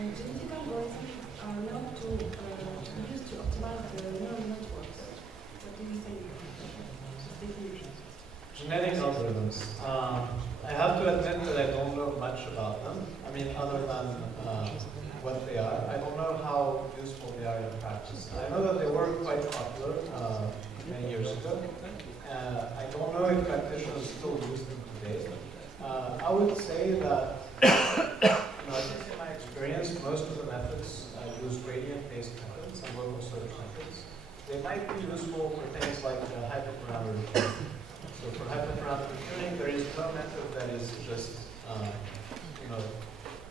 Genetic algorithms are known to be used to optimize the neural networks. What do you think? Genetic algorithms. I have to admit that I don't know much about them. I mean, other than what they are. I don't know how useful they are in practice. I know that they were quite popular many years ago. I don't know if practitioners still use them today. I would say that, at least in my experience, most of the methods use gradient-based methods and local search methods. They might be useful for things like hyperparameter tuning. So for hyperparameter tuning, there is no method that is just,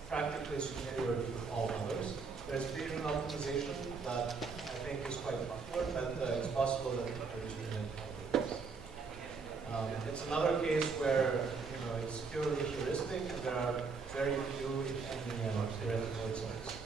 practically superior to all very few, if any, theoretical results.